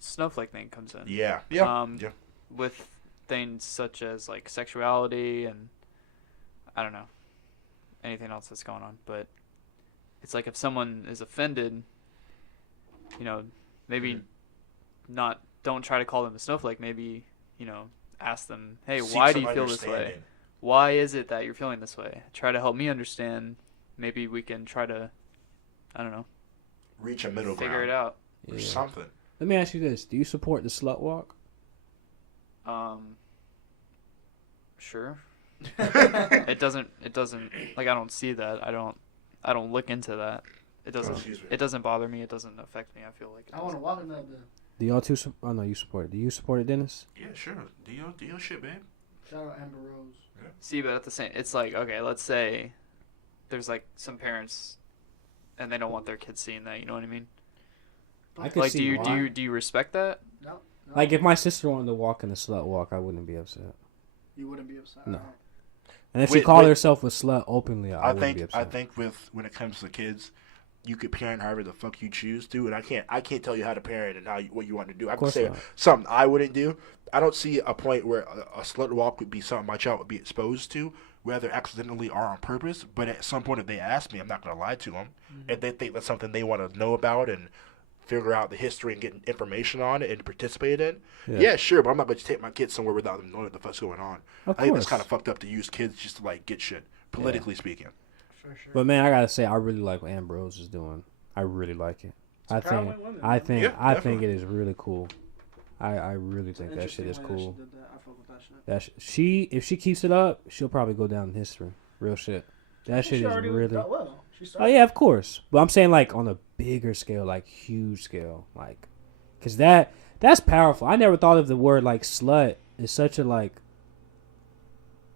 snowflake thing comes in. Yeah. Yeah. Um, yeah. With things such as like sexuality and I don't know anything else that's going on, but it's like if someone is offended, maybe Mhm. don't try to call them a snowflake. Maybe ask them, hey, Seek why do some you feel this way? understanding. Why is it that you're feeling this way? Try to help me understand. Maybe we can try to, I don't know, Reach a middle figure ground it out. or Yeah. something. Let me ask you this: do you support the slut walk? Sure. It doesn't like I don't see that. I don't look into that. It doesn't Excuse me. it doesn't bother me. It doesn't affect me. I feel like it I want to doesn't. walk in that bed. Do y'all two? Oh no, you support it. Do you support it, Dennis? Yeah, sure. Do your shit, man. Shout out Amber Rose. See, but at the same, it's like okay, let's say there's like some parents and they don't want their kids seeing that. You know what I mean? I could Like, see do you why. do you respect that? No. Like if my sister wanted to walk in the slut walk, I wouldn't be upset. You wouldn't be upset. No. Alright. And if she Wait, called wait. herself a slut openly, I wouldn't be I upset. think when it comes to kids, you could parent however the fuck you choose to, and I can't tell you how to parent and what you want to do. I can course say not. something I wouldn't do. I don't see a point where a slut walk would be something my child would be exposed to, whether accidentally or on purpose. But at some point, if they ask me, I'm not gonna lie to them. If they think that's something they want to know about and figure out the history and get information on it and participate in, yeah, sure. But I'm not going to take my kids somewhere without them knowing what the fuck's going on. Of I think that's course. kind of fucked up to use kids just to like get shit, politically speaking. For sure. But man, I gotta say, I really like what Ambrose is doing. I really like it. I think, Empowering women, I man. think, Yeah, I think definitely. it is really cool. I really think that shit is Interesting way cool. That she did that. I fuck with that shit. If she keeps it up, she'll probably go down in history. Real shit. That shit She is already really. got well. She Oh started. yeah, of course. But I'm saying like on a bigger scale, like huge scale, like, cause that's powerful. I never thought of the word like slut as such a like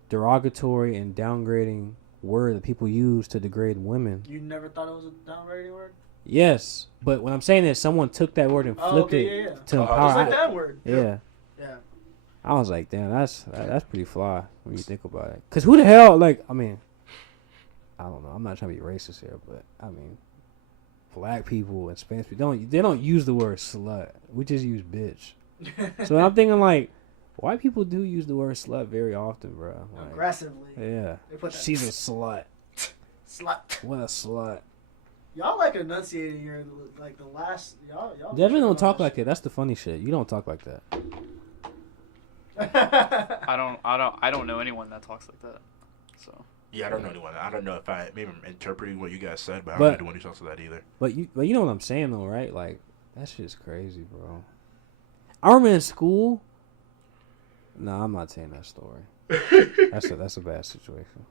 derogatory and downgrading word that people use to degrade women. You never thought it was a downgrading word? Yes, but what I'm saying is someone took that word and Oh, flipped okay, it yeah, yeah. to Oh, empower. Just like I- that word. yeah. Yeah. I was like, damn, that's pretty fly when you think about it. Cause who the hell, like, I mean, I don't know. I'm not trying to be racist here, but I mean, black people and Spanish people they don't use the word slut. We just use bitch. So I'm thinking like, white people do use the word slut very often, bro. Like, Aggressively. yeah, They put that she's a slut. slut. What a slut. Y'all like enunciating your like the last y'all. Devin don't talk like that. That's the funny shit. You don't talk like that. that. I don't know anyone that talks like that. So Yeah, I don't know anyone. I don't know if maybe I'm interpreting what you guys said, but I But- don't know anyone who talks to that either. But you know what I'm saying though, right? Like that shit's crazy, bro. I remember in school. No, I'm not saying that story. That's a bad situation.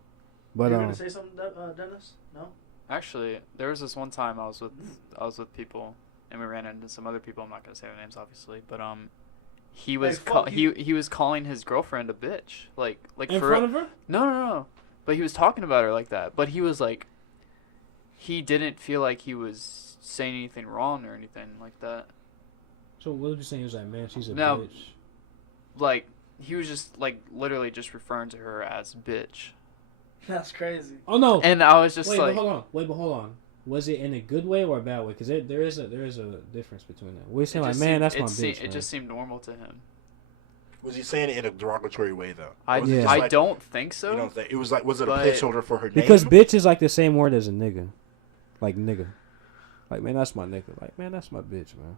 But You're gonna say something, Dennis? No. actually, there was this one time I was with people and we ran into some other people. I'm not gonna say their names, obviously, but he was fuck you. he was calling his girlfriend a bitch, like in for front of her. no, but he was talking about her like that. But he was like, he didn't feel like he was saying anything wrong or anything like that. So what did you say? He was like, man, she's a No. bitch. like he was just like literally just referring to her as bitch, That's crazy. Oh no! and I was just Wait, like, but hold on. Wait, but hold on. Was it in a good way or a bad way? Because there is a difference between that. We're saying like, man, that's my bitch. It Man. just seemed normal to him. Was he saying it in a derogatory way though? I Or was it Yeah. just I like, don't think so. You don't think it was like? Was it a But- placeholder for her name? Because bitch is like the same word as a nigga, like nigga. Like man, that's my nigga. Like man, that's my bitch, man.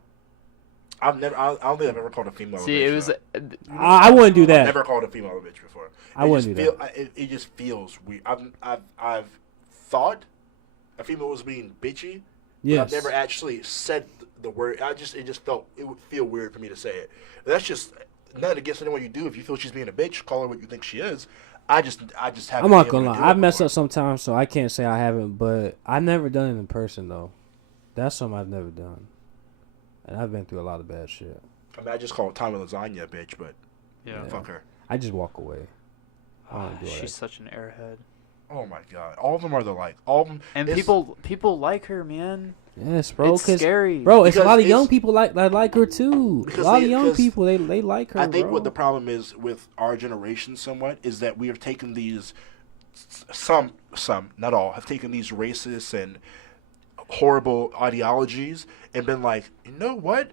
I've never. I don't think I've ever called a female. See, a bitch, it was. though. I wouldn't do I've that. never called a female a bitch before. I wouldn't do that. It just feels weird. I've thought a female was being bitchy. But Yes. I've never actually said the word. It just felt it would feel weird for me to say it. That's just nothing against anyone you do. If you feel she's being a bitch, call her what you think she is. I just haven't. I'm not been gonna able to lie. do it I've messed before. up sometimes, so I can't say I haven't. But I've never done it in person though. That's something I've never done, and I've been through a lot of bad shit. I mean, I just call Tommy Lasagna a bitch, but Yeah. fuck her. I just walk away. I don't do all She's that. such an airhead, Oh my god, all of them are the like. All of them. and it's- people like her, man. Yes, bro. It's 'Cause scary. bro, it's a Because lot of young it's- people that like her too. A Because lot they- of young because people they like her. I think bro. what the problem is with our generation somewhat is that we have taken these some not all have taken these racist and horrible ideologies and been like, you know what?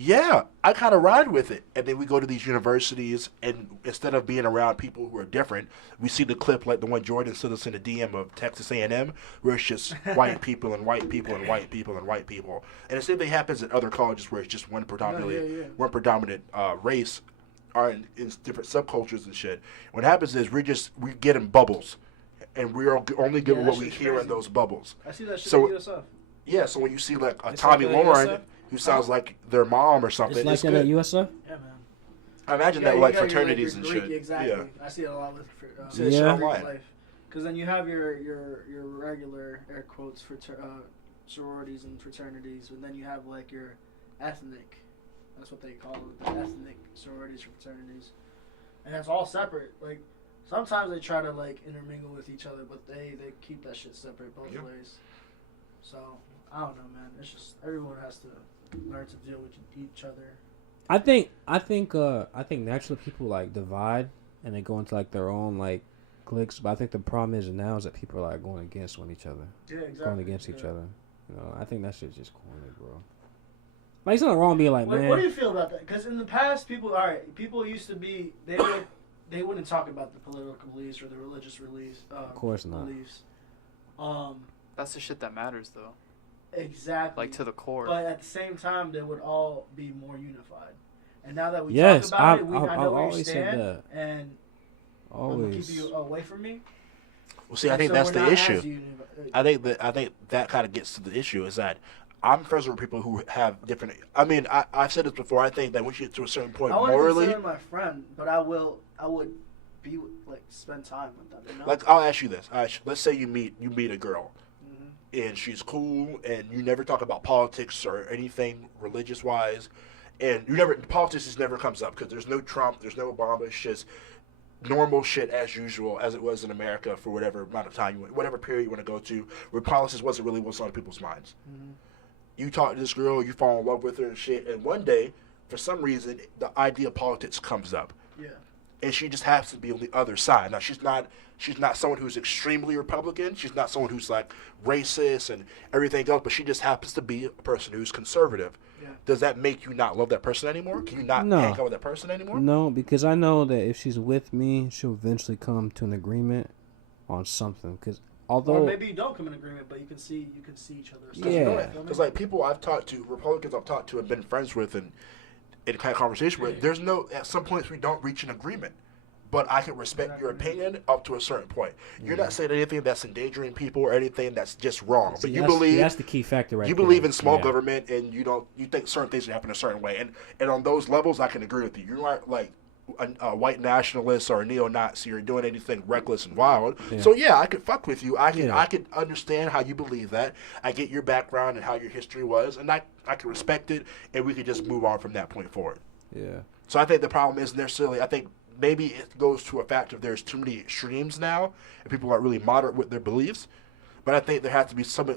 Yeah, I kind of ride with it. And then we go to these universities, and instead of being around people who are different, we see the clip like the one Jordan sent us in the DM of Texas A&M, where it's just white people and white people and white people and white people. And the same thing happens at other colleges where it's just one predominant race are in different subcultures and shit. What happens is we get in bubbles, and we're only good Yeah, with that what we shit's hear in crazy. those bubbles. I see that shit So- at USF. Yeah, so when you see like a It's Tommy like that at Lauren USF? who sounds like their mom or something, it's like that good. at USF. Yeah, man. I imagine Yeah, that you like got your, fraternities your and Greek, shit. Exactly. Yeah. I see it a lot with See that shit online. life. Because then you have your regular air quotes for sororities and fraternities, and then you have like your ethnic. That's what they call it, the ethnic sororities or fraternities, and it's all separate. Like sometimes they try to like intermingle with each other, but they keep that shit separate both Yep. ways. So I don't know, man. It's just everyone has to learn to deal with each other. I think naturally people like divide and they go into like their own like cliques. But I think the problem is now is that people are like going against each other, Yeah, exactly. going against each other. You know, I think that shit's just corny, bro. Like it's nothing wrong being like, What, man. what do you feel about that? Because in the past, people used to be they wouldn't talk about the political beliefs or the religious beliefs. Of course not. Beliefs. That's the shit that matters, though. Exactly. Like to the core. But at the same time, they would all be more unified. And now that we Yes, talk about I've it, I know I've where you always said stand, that. and I'm gonna Always. keep you away from me. Well, see, I And think so that's we're the not issue. as I think that kind of gets to the issue is that I'm friends with people who have different. I mean, I've said this before. I think that once you get to a certain point I wouldn't morally, consider my friend, but I would be like spend time with them. You know? like I'll ask you this. Let's say you meet a girl. Mhm. And she's cool, and you never talk about politics or anything religious wise, and politics just never comes up because there's no Trump, there's no Obama. It's just normal shit as usual, as it was in America for whatever amount of time whatever period you want to go to, where politics wasn't really what's on people's minds. Mhm. You talk to this girl, you fall in love with her and shit, and one day, for some reason, the idea of politics comes up. Yeah. And she just happens to be on the other side. Now she's not someone who's extremely Republican. She's not someone who's like racist and everything else, but she just happens to be a person who's conservative. Yeah. Does that make you not love that person anymore? Can you not No. hang out with that person anymore? No, because I know that if she's with me, she'll eventually come to an agreement on something. Because although Or maybe you don't come in agreement, but you can see each other. Yeah. Because like people I've talked to, Republicans I've talked to and been friends with and in kind of conversation with, there's no, at some points we don't reach an agreement. But I can respect your opinion up to a certain point. You're not saying anything that's endangering people or anything that's just wrong. See, But you that's- believe that's the key factor right you there. believe in small Yeah. government and you think certain things should happen a certain way. And on those levels I can agree with you. You aren't like a white nationalist or a neo-Nazi or doing anything reckless and wild. Yeah. So yeah, I could fuck with you. I Yeah. could understand how you believe that. I get your background and how your history was, and I can respect it, and we could just move on from that point forward. Yeah. So I think the problem isn't necessarily. I think maybe it goes to a fact of there's too many extremes now, and people are really moderate with their beliefs. But I think there has to be some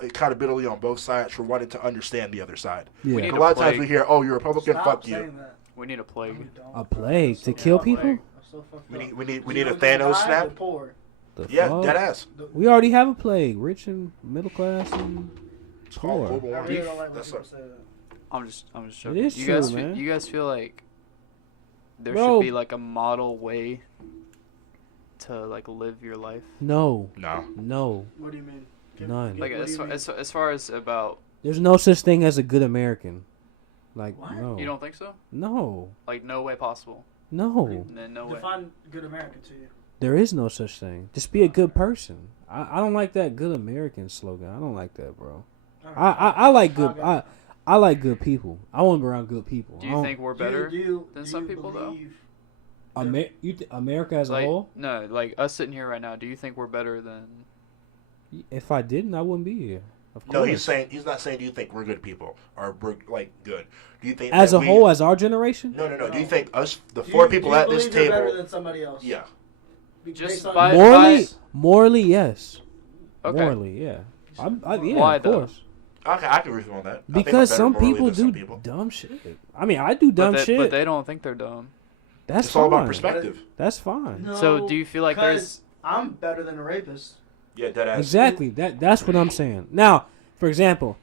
accountability on both sides for wanting to understand the other side. Yeah. We need A to lot of times play- we hear, "Oh, you're Republican, Stop fuck you." saying that. We need a plague. A plague to kill people? I'm so fucked We up. need a Thanos snap. The poor. The Yeah, fuck? dead ass. We already have a plague. Rich and middle class and It's called poor. global I warming. really don't like when That's people a, say that. I'm just joking. is you true, guys man. you guys feel like there Bro. should be like a model way to like live your life? No, no. no. What do you mean? None. Like what do as you far, mean? as far as about, There's no such thing as a good American. Like, What? no. you don't think so? No. Like no way possible. No. No way. Define good American to you. There is no such thing. Just be a good person. I don't like that good American slogan. I don't like that, bro. I like good. I like good people. I want to be around good people. Do you think we're better than some people though? America as a Like whole? no, like us sitting here right now. Do you think we're better than? If I didn't, I wouldn't be here. Of course. No, he's not saying. Do you think we're good people or we're like good? Do you think As that a whole, as our generation? No. Do you think us, the four people at this You're better table? than somebody else? Yeah. Just Based on- by- Morally, yes. Okay. Morally, yeah. Yeah, Why, of though? course. Okay, I can agree with you on that. I think I'm Because better some morally people than some do people. dumb shit. I mean, I do dumb but shit. But they don't think they're dumb. That's It's fine. all about perspective. That's fine. No, So do you feel like 'cause there's? I'm better than a rapist. Yeah, dead ass. Exactly. That's what I'm saying. Now, for example,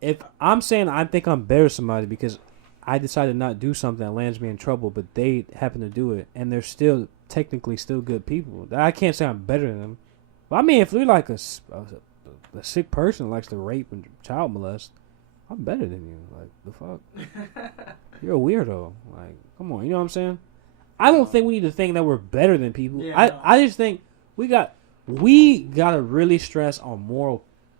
if I'm saying I think I'm better than somebody because I decided not to do something that lands me in trouble, but they happen to do it, and they're still technically still good people, I can't say I'm better than them. But I mean, if they're like a sick person who likes to rape and child molest, I'm better than you. Like, the fuck? You're a weirdo. Like, come on. You know what I'm saying? I don't think we need to think that we're better than people. Yeah, no. I just think we gotta really stress on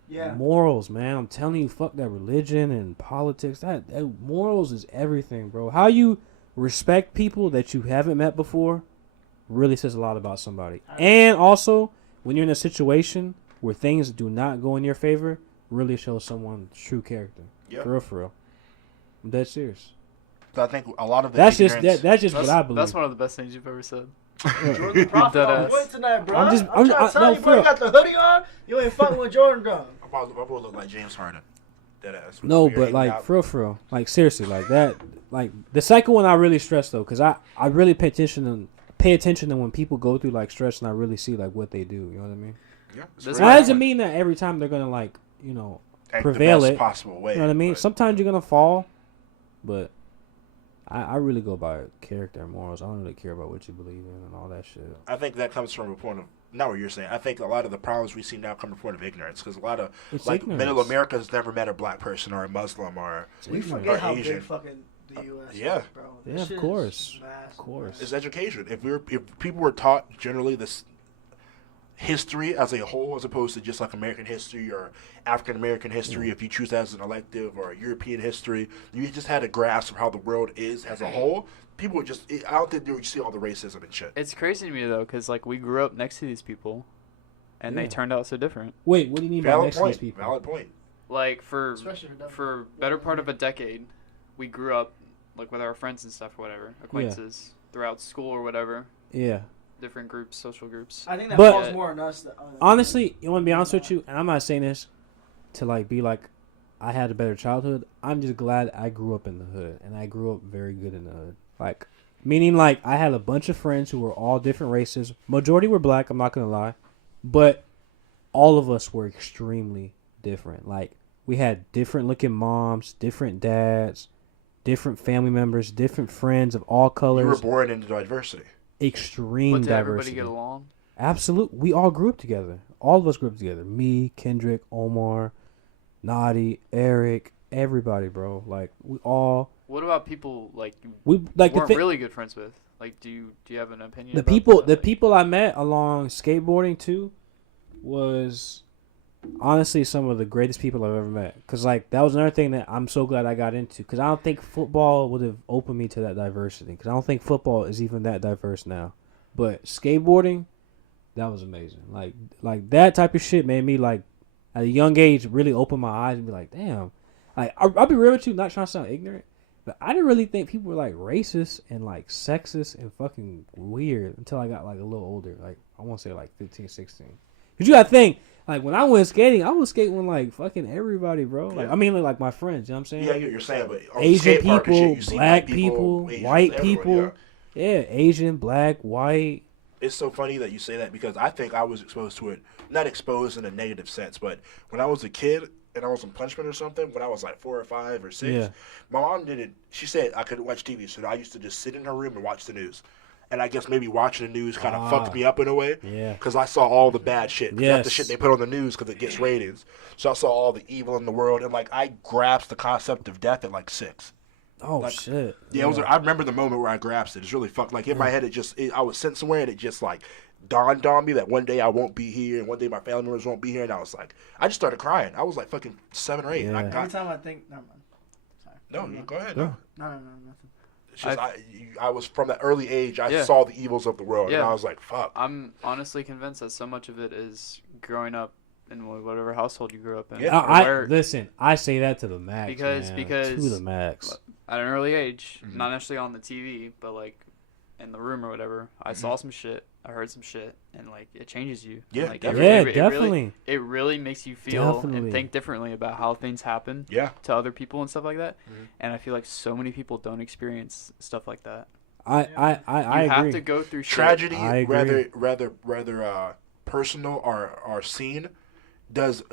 Yeah. morals, man. I'm telling you, fuck that religion and politics. That morals is everything, bro. How you respect people that you haven't met before really says a lot about somebody. And also, when you're in a situation where things do not go in your favor, really shows someone's true character. Yeah. For real. I'm dead serious. So I think a lot of the That's just ignorance- that's just what I believe. That's one of the best things you've ever said. Jordan Prophet Dead on ass. point tonight, bro. I'm I'm just- trying to no, tell you, for bro. You real. got the hoodie on. You ain't fucking with Jordan Gun. My boy look like James Harden. Dead ass. No, We're but eating like out. for real, like seriously, like that, like the second one I really stress though, cause I really pay attention to when people go through like stress, and I really see like what they do. You know what I mean? Yeah, it's This very That doesn't important. mean that every time they're gonna like Act prevail the best it. possible way. You know what I mean? but- Sometimes you're gonna fall, but I really go by character and morals. I don't really care about what you believe in and all that shit. I think that comes from a point of not what you're saying. I think a lot of the problems we see now come from a point of ignorance because a lot of It's like ignorance. middle America has never met a black person or a Muslim or We ignorance. forget how Asian. big fucking the U.S. yeah. is, bro. Yeah, This of shit is course. vast, Of course. it's education. If people were taught generally this history as a whole as opposed to just like American history or African American history, if you choose that as an elective or European history, you just had a grasp of how the world is as a whole. People would just I don't think they would see all the racism and shit. It's crazy to me though, because like we grew up next to these people, and they Yeah. turned out so different. Wait, what do you mean by Valid next to these point. people? Valid point. Like for Especially for them. better part of a decade, we grew up like with our friends and stuff, or whatever, acquaintances throughout school or whatever, Yeah. different groups, social groups. I think that But- falls more on us. Honestly, you want to be honest with you, and I'm not saying this to like be like I had a better childhood. I'm just glad I grew up in the hood, and I grew up very good in the hood. Like, meaning like I had a bunch of friends who were all different races. Majority were black. I'm not gonna lie, but all of us were extremely different. Like we had different looking moms, different dads, different family members, different friends of all You were colors. born into diversity. Extreme But did everybody diversity. get along? Absolutely. We all grew up together. All of us grew up together. Me, Kendrick, Omar, Nadi, Eric, everybody, bro. Like we all What about people like you we like weren't the really good friends with? Like, do you have an opinion? the about people that? the people I met along skateboarding too was honestly some of the greatest people I've ever met. Cause like that was another thing that I'm so glad I got into. Cause I don't think football would have opened me to that diversity. Cause I don't think football is even that diverse now. But skateboarding, that was amazing. Like that type of shit made me like at a young age really open my eyes and be like, damn. Like I'll be real with you, not trying to sound ignorant, but I didn't really think people were like racist and like sexist and fucking weird until I got like a little older. Like I want to say like 15, 16. Cause you gotta think Like when I went skating, I was skating with like fucking everybody, bro. Like Yeah. I mean, like my friends. You know what I'm saying? Yeah, I get what you're saying, but on the Asian skate park and shit, people, you see black people, Asians, white everyone, people. Yeah, Asian, black, white. It's so funny that you say that because I think I was exposed to it, not exposed in a negative sense, but when I was a kid and I was on punishment or something, when I was like 4 or 5 or 6, Yeah. my mom didn't. She said I couldn't watch TV, so I used to just sit in her room and watch the news. And I guess maybe watching the news kind of fucked me up in a way. Yeah. Because I saw all the bad shit. 'Cause that's the Yes. shit they put on the news because it gets ratings. So I saw all the evil in the world. And, like, I grasped the concept of death at, like, 6. Oh Like, shit. Yeah, I remember the moment where I grasped it. It's really fucked. Like, in my head, I was sitting somewhere and it just, like, dawned on me that one day I won't be here and one day my family members won't be here. And I was like, I just started crying. I was, like, fucking 7 or 8. And I Yeah. Every got, time I think, never mind. Sorry. no, you go ahead. Yeah. No. No, nothing. It's just, I was from that early age, I Yeah. saw the evils of the world. And Yeah. I was like, fuck. I'm honestly convinced that so much of it is growing up in whatever household you grew up in. Yeah. Or I where- listen. I say that to the max. Because- man. because- to the max. at an early age, Mhm. not necessarily on the TV, but like in the room or whatever, I saw some shit, I heard some shit, and like it changes you. Yeah, like, definitely. Yeah, it really, definitely. it really makes you feel Definitely. and think differently about how things happen Yeah. to other people and stuff like that. Mhm. And I feel like so many people don't experience stuff like that. I You have agree. to go through shit. Tragedy, I agree. rather personal or seen, does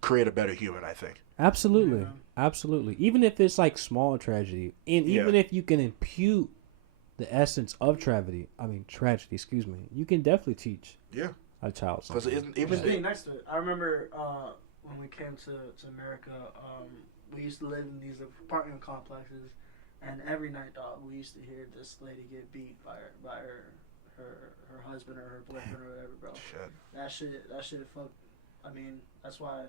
create a better human. I think. Absolutely. Yeah. Absolutely. Even if it's like small tragedy, and even Yeah. if you can impute the essence of tragedy, excuse me, you can definitely teach Yeah. a child Because something. even Just being next to it. I remember when we came to America, we used to live in these apartment complexes, and every night, dog, we used to hear this lady get beat by her husband or her boyfriend or whatever, bro. shit. That shit fuck. I mean, that's why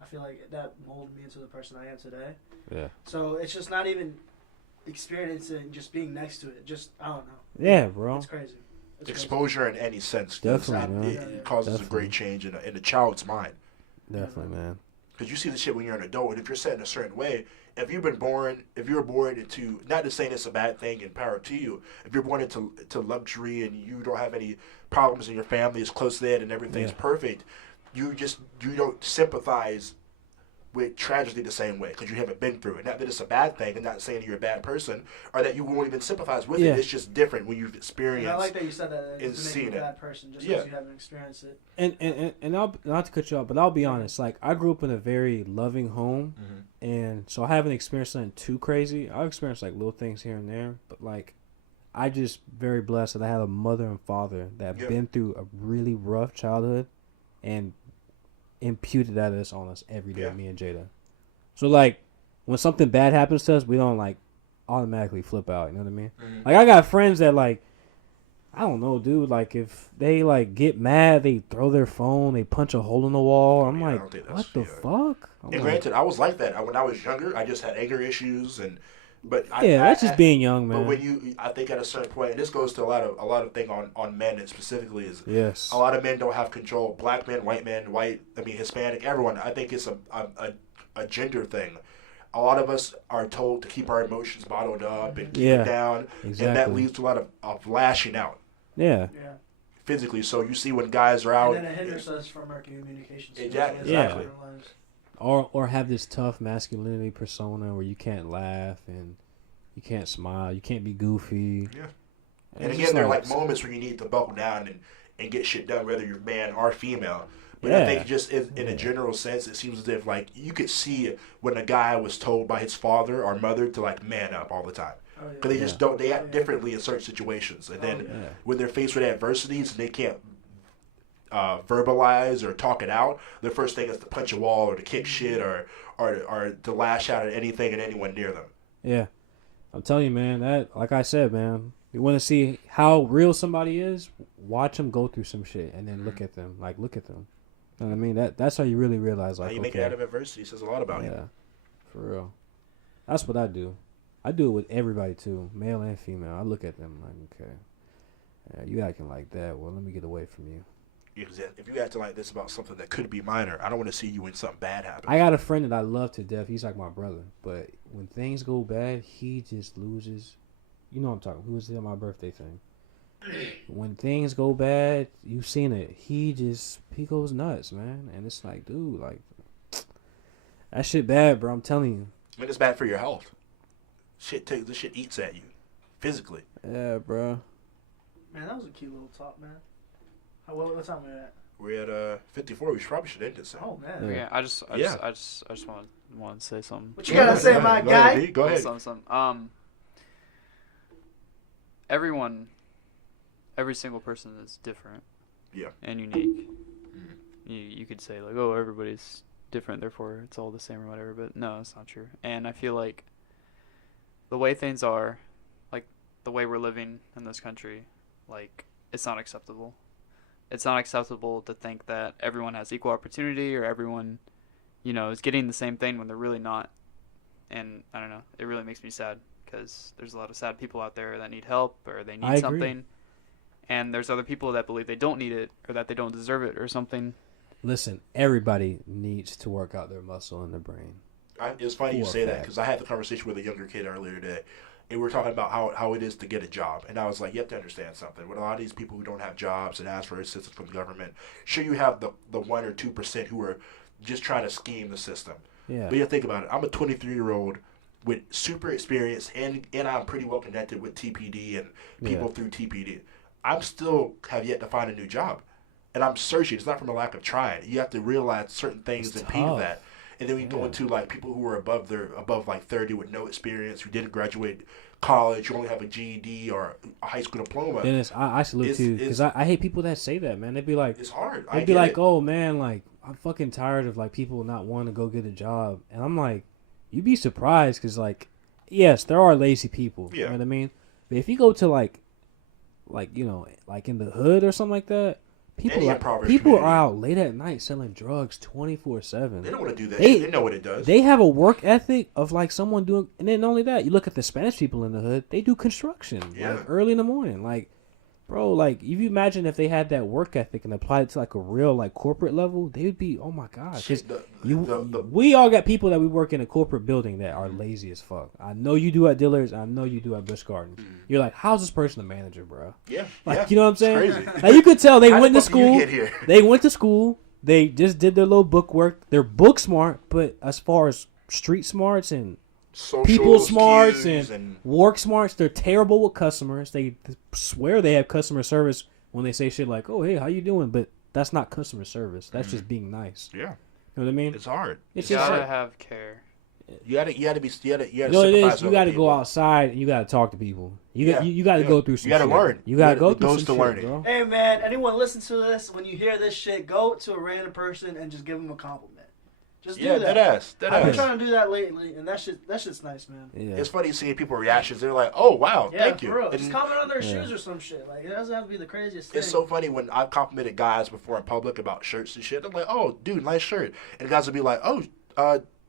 I feel like that molded me into the person I am today. Yeah. So it's just not even experiencing, just being next to it. Just, I don't know. Yeah, bro. It's crazy. It's Exposure in any sense Definitely, man. it causes a Definitely. great change in a child's mind. Definitely, man. Because you see the shit when you're an adult, and if you're set in a certain way, if you were born into, not to saying it's a bad thing and power to you, if you're born into luxury and you don't have any problems in your family, is close knit and everything's Yeah. perfect, you don't sympathize with tragedy the same way because you haven't been through it. Not that it's a bad thing, and not saying you're a bad person, or that you won't even sympathize with Yeah. it. It's just different when you've experienced. And I like that you said that. and It's to make seeing you a it. bad person just Yeah. because you haven't experienced it. And I'll not to cut you off, but I'll be honest. Like I grew up in a very loving home, and so I haven't experienced something too crazy. I've experienced like little things here and there, but like I just very blessed that I had a mother and father that have Yeah. been through a really rough childhood, and imputed that on us every day. Yeah. Me and Jada. So like when something bad happens to us, we don't like automatically flip out. You know what I mean? Mhm. Like I got friends that like. I don't know, dude. Like, if they like get mad, they throw their phone, they punch a hole in the wall. I'm Yeah, I like, don't think what that's- the yeah. fuck? I'm And like, granted, I was like that when I was younger. I just had anger issues, but that's just being young, man. But when I think at a certain point, and this goes to a lot of thing on men specifically, is yes, a lot of men don't have control. Black men, Hispanic, everyone. I think it's a gender thing. A lot of us are told to keep our emotions bottled up and keep Yeah, it down, exactly. and that leads to a lot of lashing out yeah, Yeah. physically. So you see when guys are out, And then it hinders us from our communication skills. Exactly. Yeah. In our lives. or have this tough masculinity persona where you can't laugh and you can't smile, you can't be goofy. Yeah. It's And just again, there are like moments where you need to buckle down and get shit done, whether you're man or female. But I Yeah. think just in a general sense, it seems as if like you could see when a guy was told by his father or mother to like man up all the time. Oh, yeah. Because they just don't, they act differently in certain situations. And then yeah. when they're faced with adversities and they can't verbalize or talk it out, their first thing is to punch a wall or to kick shit or to lash out at anything and anyone near them. Yeah, I'm telling you, man. That, like I said, man, you want to see how real somebody is. Watch them go through some shit and then look at them. Like, look at them. You know what I mean? That's how you really realize. Like, How you make it out of adversity says a lot about you. yeah, for real. That's what I do. I do it with everybody too, male and female. I look at them like, okay, you acting like that. Well, let me get away from you. Because if you acting like this about something that could be minor, I don't want to see you when something bad happens. I got a friend that I love to death. He's like my brother, but when things go bad, he just loses. You know what I'm talking. Who was it on my birthday thing? when things go bad, you've seen it. He goes nuts, man. And it's like, dude, like that shit bad, bro. I'm telling you. I mean, it's bad for your health. The shit eats at you, physically. Yeah, bro. Man, that was a cute little talk, man. What time are we at? We're at 54. We probably should end it soon. Oh man. Yeah, I just want to say something. What you gotta say, my guy? Go ahead. Something. Every single person is different. Yeah. And unique. Mhm. You could say like, oh, everybody's different, therefore it's all the same or whatever. But no, it's not true. And I feel like the way things are, like the way we're living in this country, like it's not acceptable. It's not acceptable to think that everyone has equal opportunity or everyone, is getting the same thing when they're really not. And I don't know, it really makes me sad because there's a lot of sad people out there that need help or they need something. And there's other people that believe they don't need it or that they don't deserve it or something. Listen, everybody needs to work out their muscle in their brain. It's funny you say that because I had the conversation with a younger kid earlier today. And we were talking about how it is to get a job. And I was like, you have to understand something. With a lot of these people who don't have jobs and ask for assistance from the government, sure you have the 1 or 2% who are just trying to scheme the system. Yeah. But you think about it. I'm a 23-year-old with super experience and I'm pretty well connected with TPD and people through TPD. I'm still have yet to find a new job. And I'm searching. It's not from a lack of trying. You have to realize certain things impede that. And then we go into like people who are above like 30 with no experience, who didn't graduate college, who only have a GED or a high school diploma. Dennis, I salute you because I hate people that say that, man. They'd be like, it's hard. They'd be like, oh man, like I'm fucking tired of like people not wanting to go get a job, and I'm like, you'd be surprised because like, yes, there are lazy people. Yeah. You know what I mean? But if you go to like like in the hood or something like that. People are out late at night selling drugs 24/7. They don't want to do that. They know what it does. They have a work ethic of like someone doing, and then not only that, you look at the Spanish people in the hood. They do construction like early in the morning. Like, bro, like if you imagine if they had that work ethic and applied it to like a real like corporate level, they would be, oh my god. We all got people that we work in a corporate building that are lazy as fuck. I know you do at Dillard's. I know you do at Busch Gardens. You're like, how's this person a manager, bro? Yeah. Like, you know what I'm saying? It's crazy. Like, you could tell they went to school. They went to school. They just did their little book work. They're book smart, but as far as street smarts and social people smarts and work smarts, they're terrible with customers. They swear they have customer service when they say shit like, "Oh, hey, how you doing?" But that's not customer service. That's just being nice. Yeah. You know what I mean? It's hard. You gotta have care. You gotta You know what it is? You gotta go outside and you gotta talk to people. You gotta go through some shit. You gotta learn. You gotta go through some shit, bro. Hey man, anyone listen to this? When you hear this shit, go to a random person and just give them a compliment. Just do that. I've been trying to do that lately, and that shit's nice, man. Yeah. It's funny seeing people's reactions. They're like, "Oh wow, thank you." For real. Just comment on their shoes or some shit. Like it doesn't have to be the craziest thing. It's so funny when I've complimented guys before in public about shirts and shit. I'm like, "Oh, dude, nice shirt," and guys will be like, "Oh,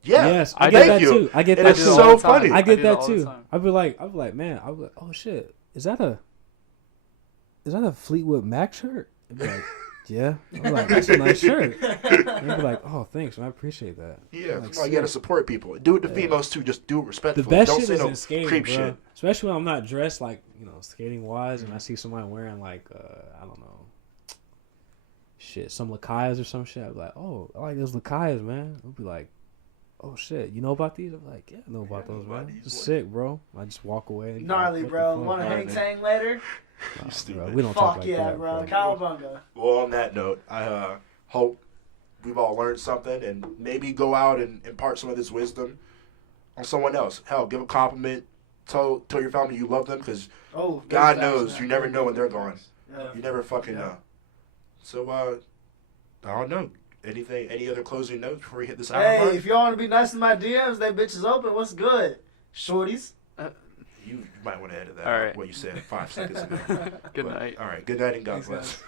yeah, yes, I get that too. I get that too. It's so funny. I get that too. I'd be like, man, oh shit, is that a Fleetwood Mac shirt? I'd be like, yeah. I'm like, that's a nice shirt. And they'd be like, oh, thanks, man, I appreciate that. Yeah, you gotta support people. Do it to females too. Just do it respectfully. The best Don't shit say is no in skating, creep bro. shit. Especially when I'm not dressed like skating wise, and I see somebody wearing like I don't know, some Lakayas or some shit. I'd be like, oh, I like those Lakayas, man. I'd be like, oh shit, you know about these? I'm like, yeah, I know about those, man. It's sick, bro. I just walk away. Gnarly, bro. Want to hang tang later? You stupid. Bro, we don't talk like that, bro. Cowabunga. Well, on that note, I hope we've all learned something and maybe go out and impart some of this wisdom on someone else. Hell, give a compliment. Tell your family you love them because God knows you never know when they're gone. Yeah. You never fucking know. So, I don't know. Any other closing notes before we hit this hour mark? Hey, if y'all want to be nice to my DMs, that bitch is open. What's good? Shorties. You might want to edit that all out, right. what you said 5 seconds ago. Good night. All right. Good night and God bless.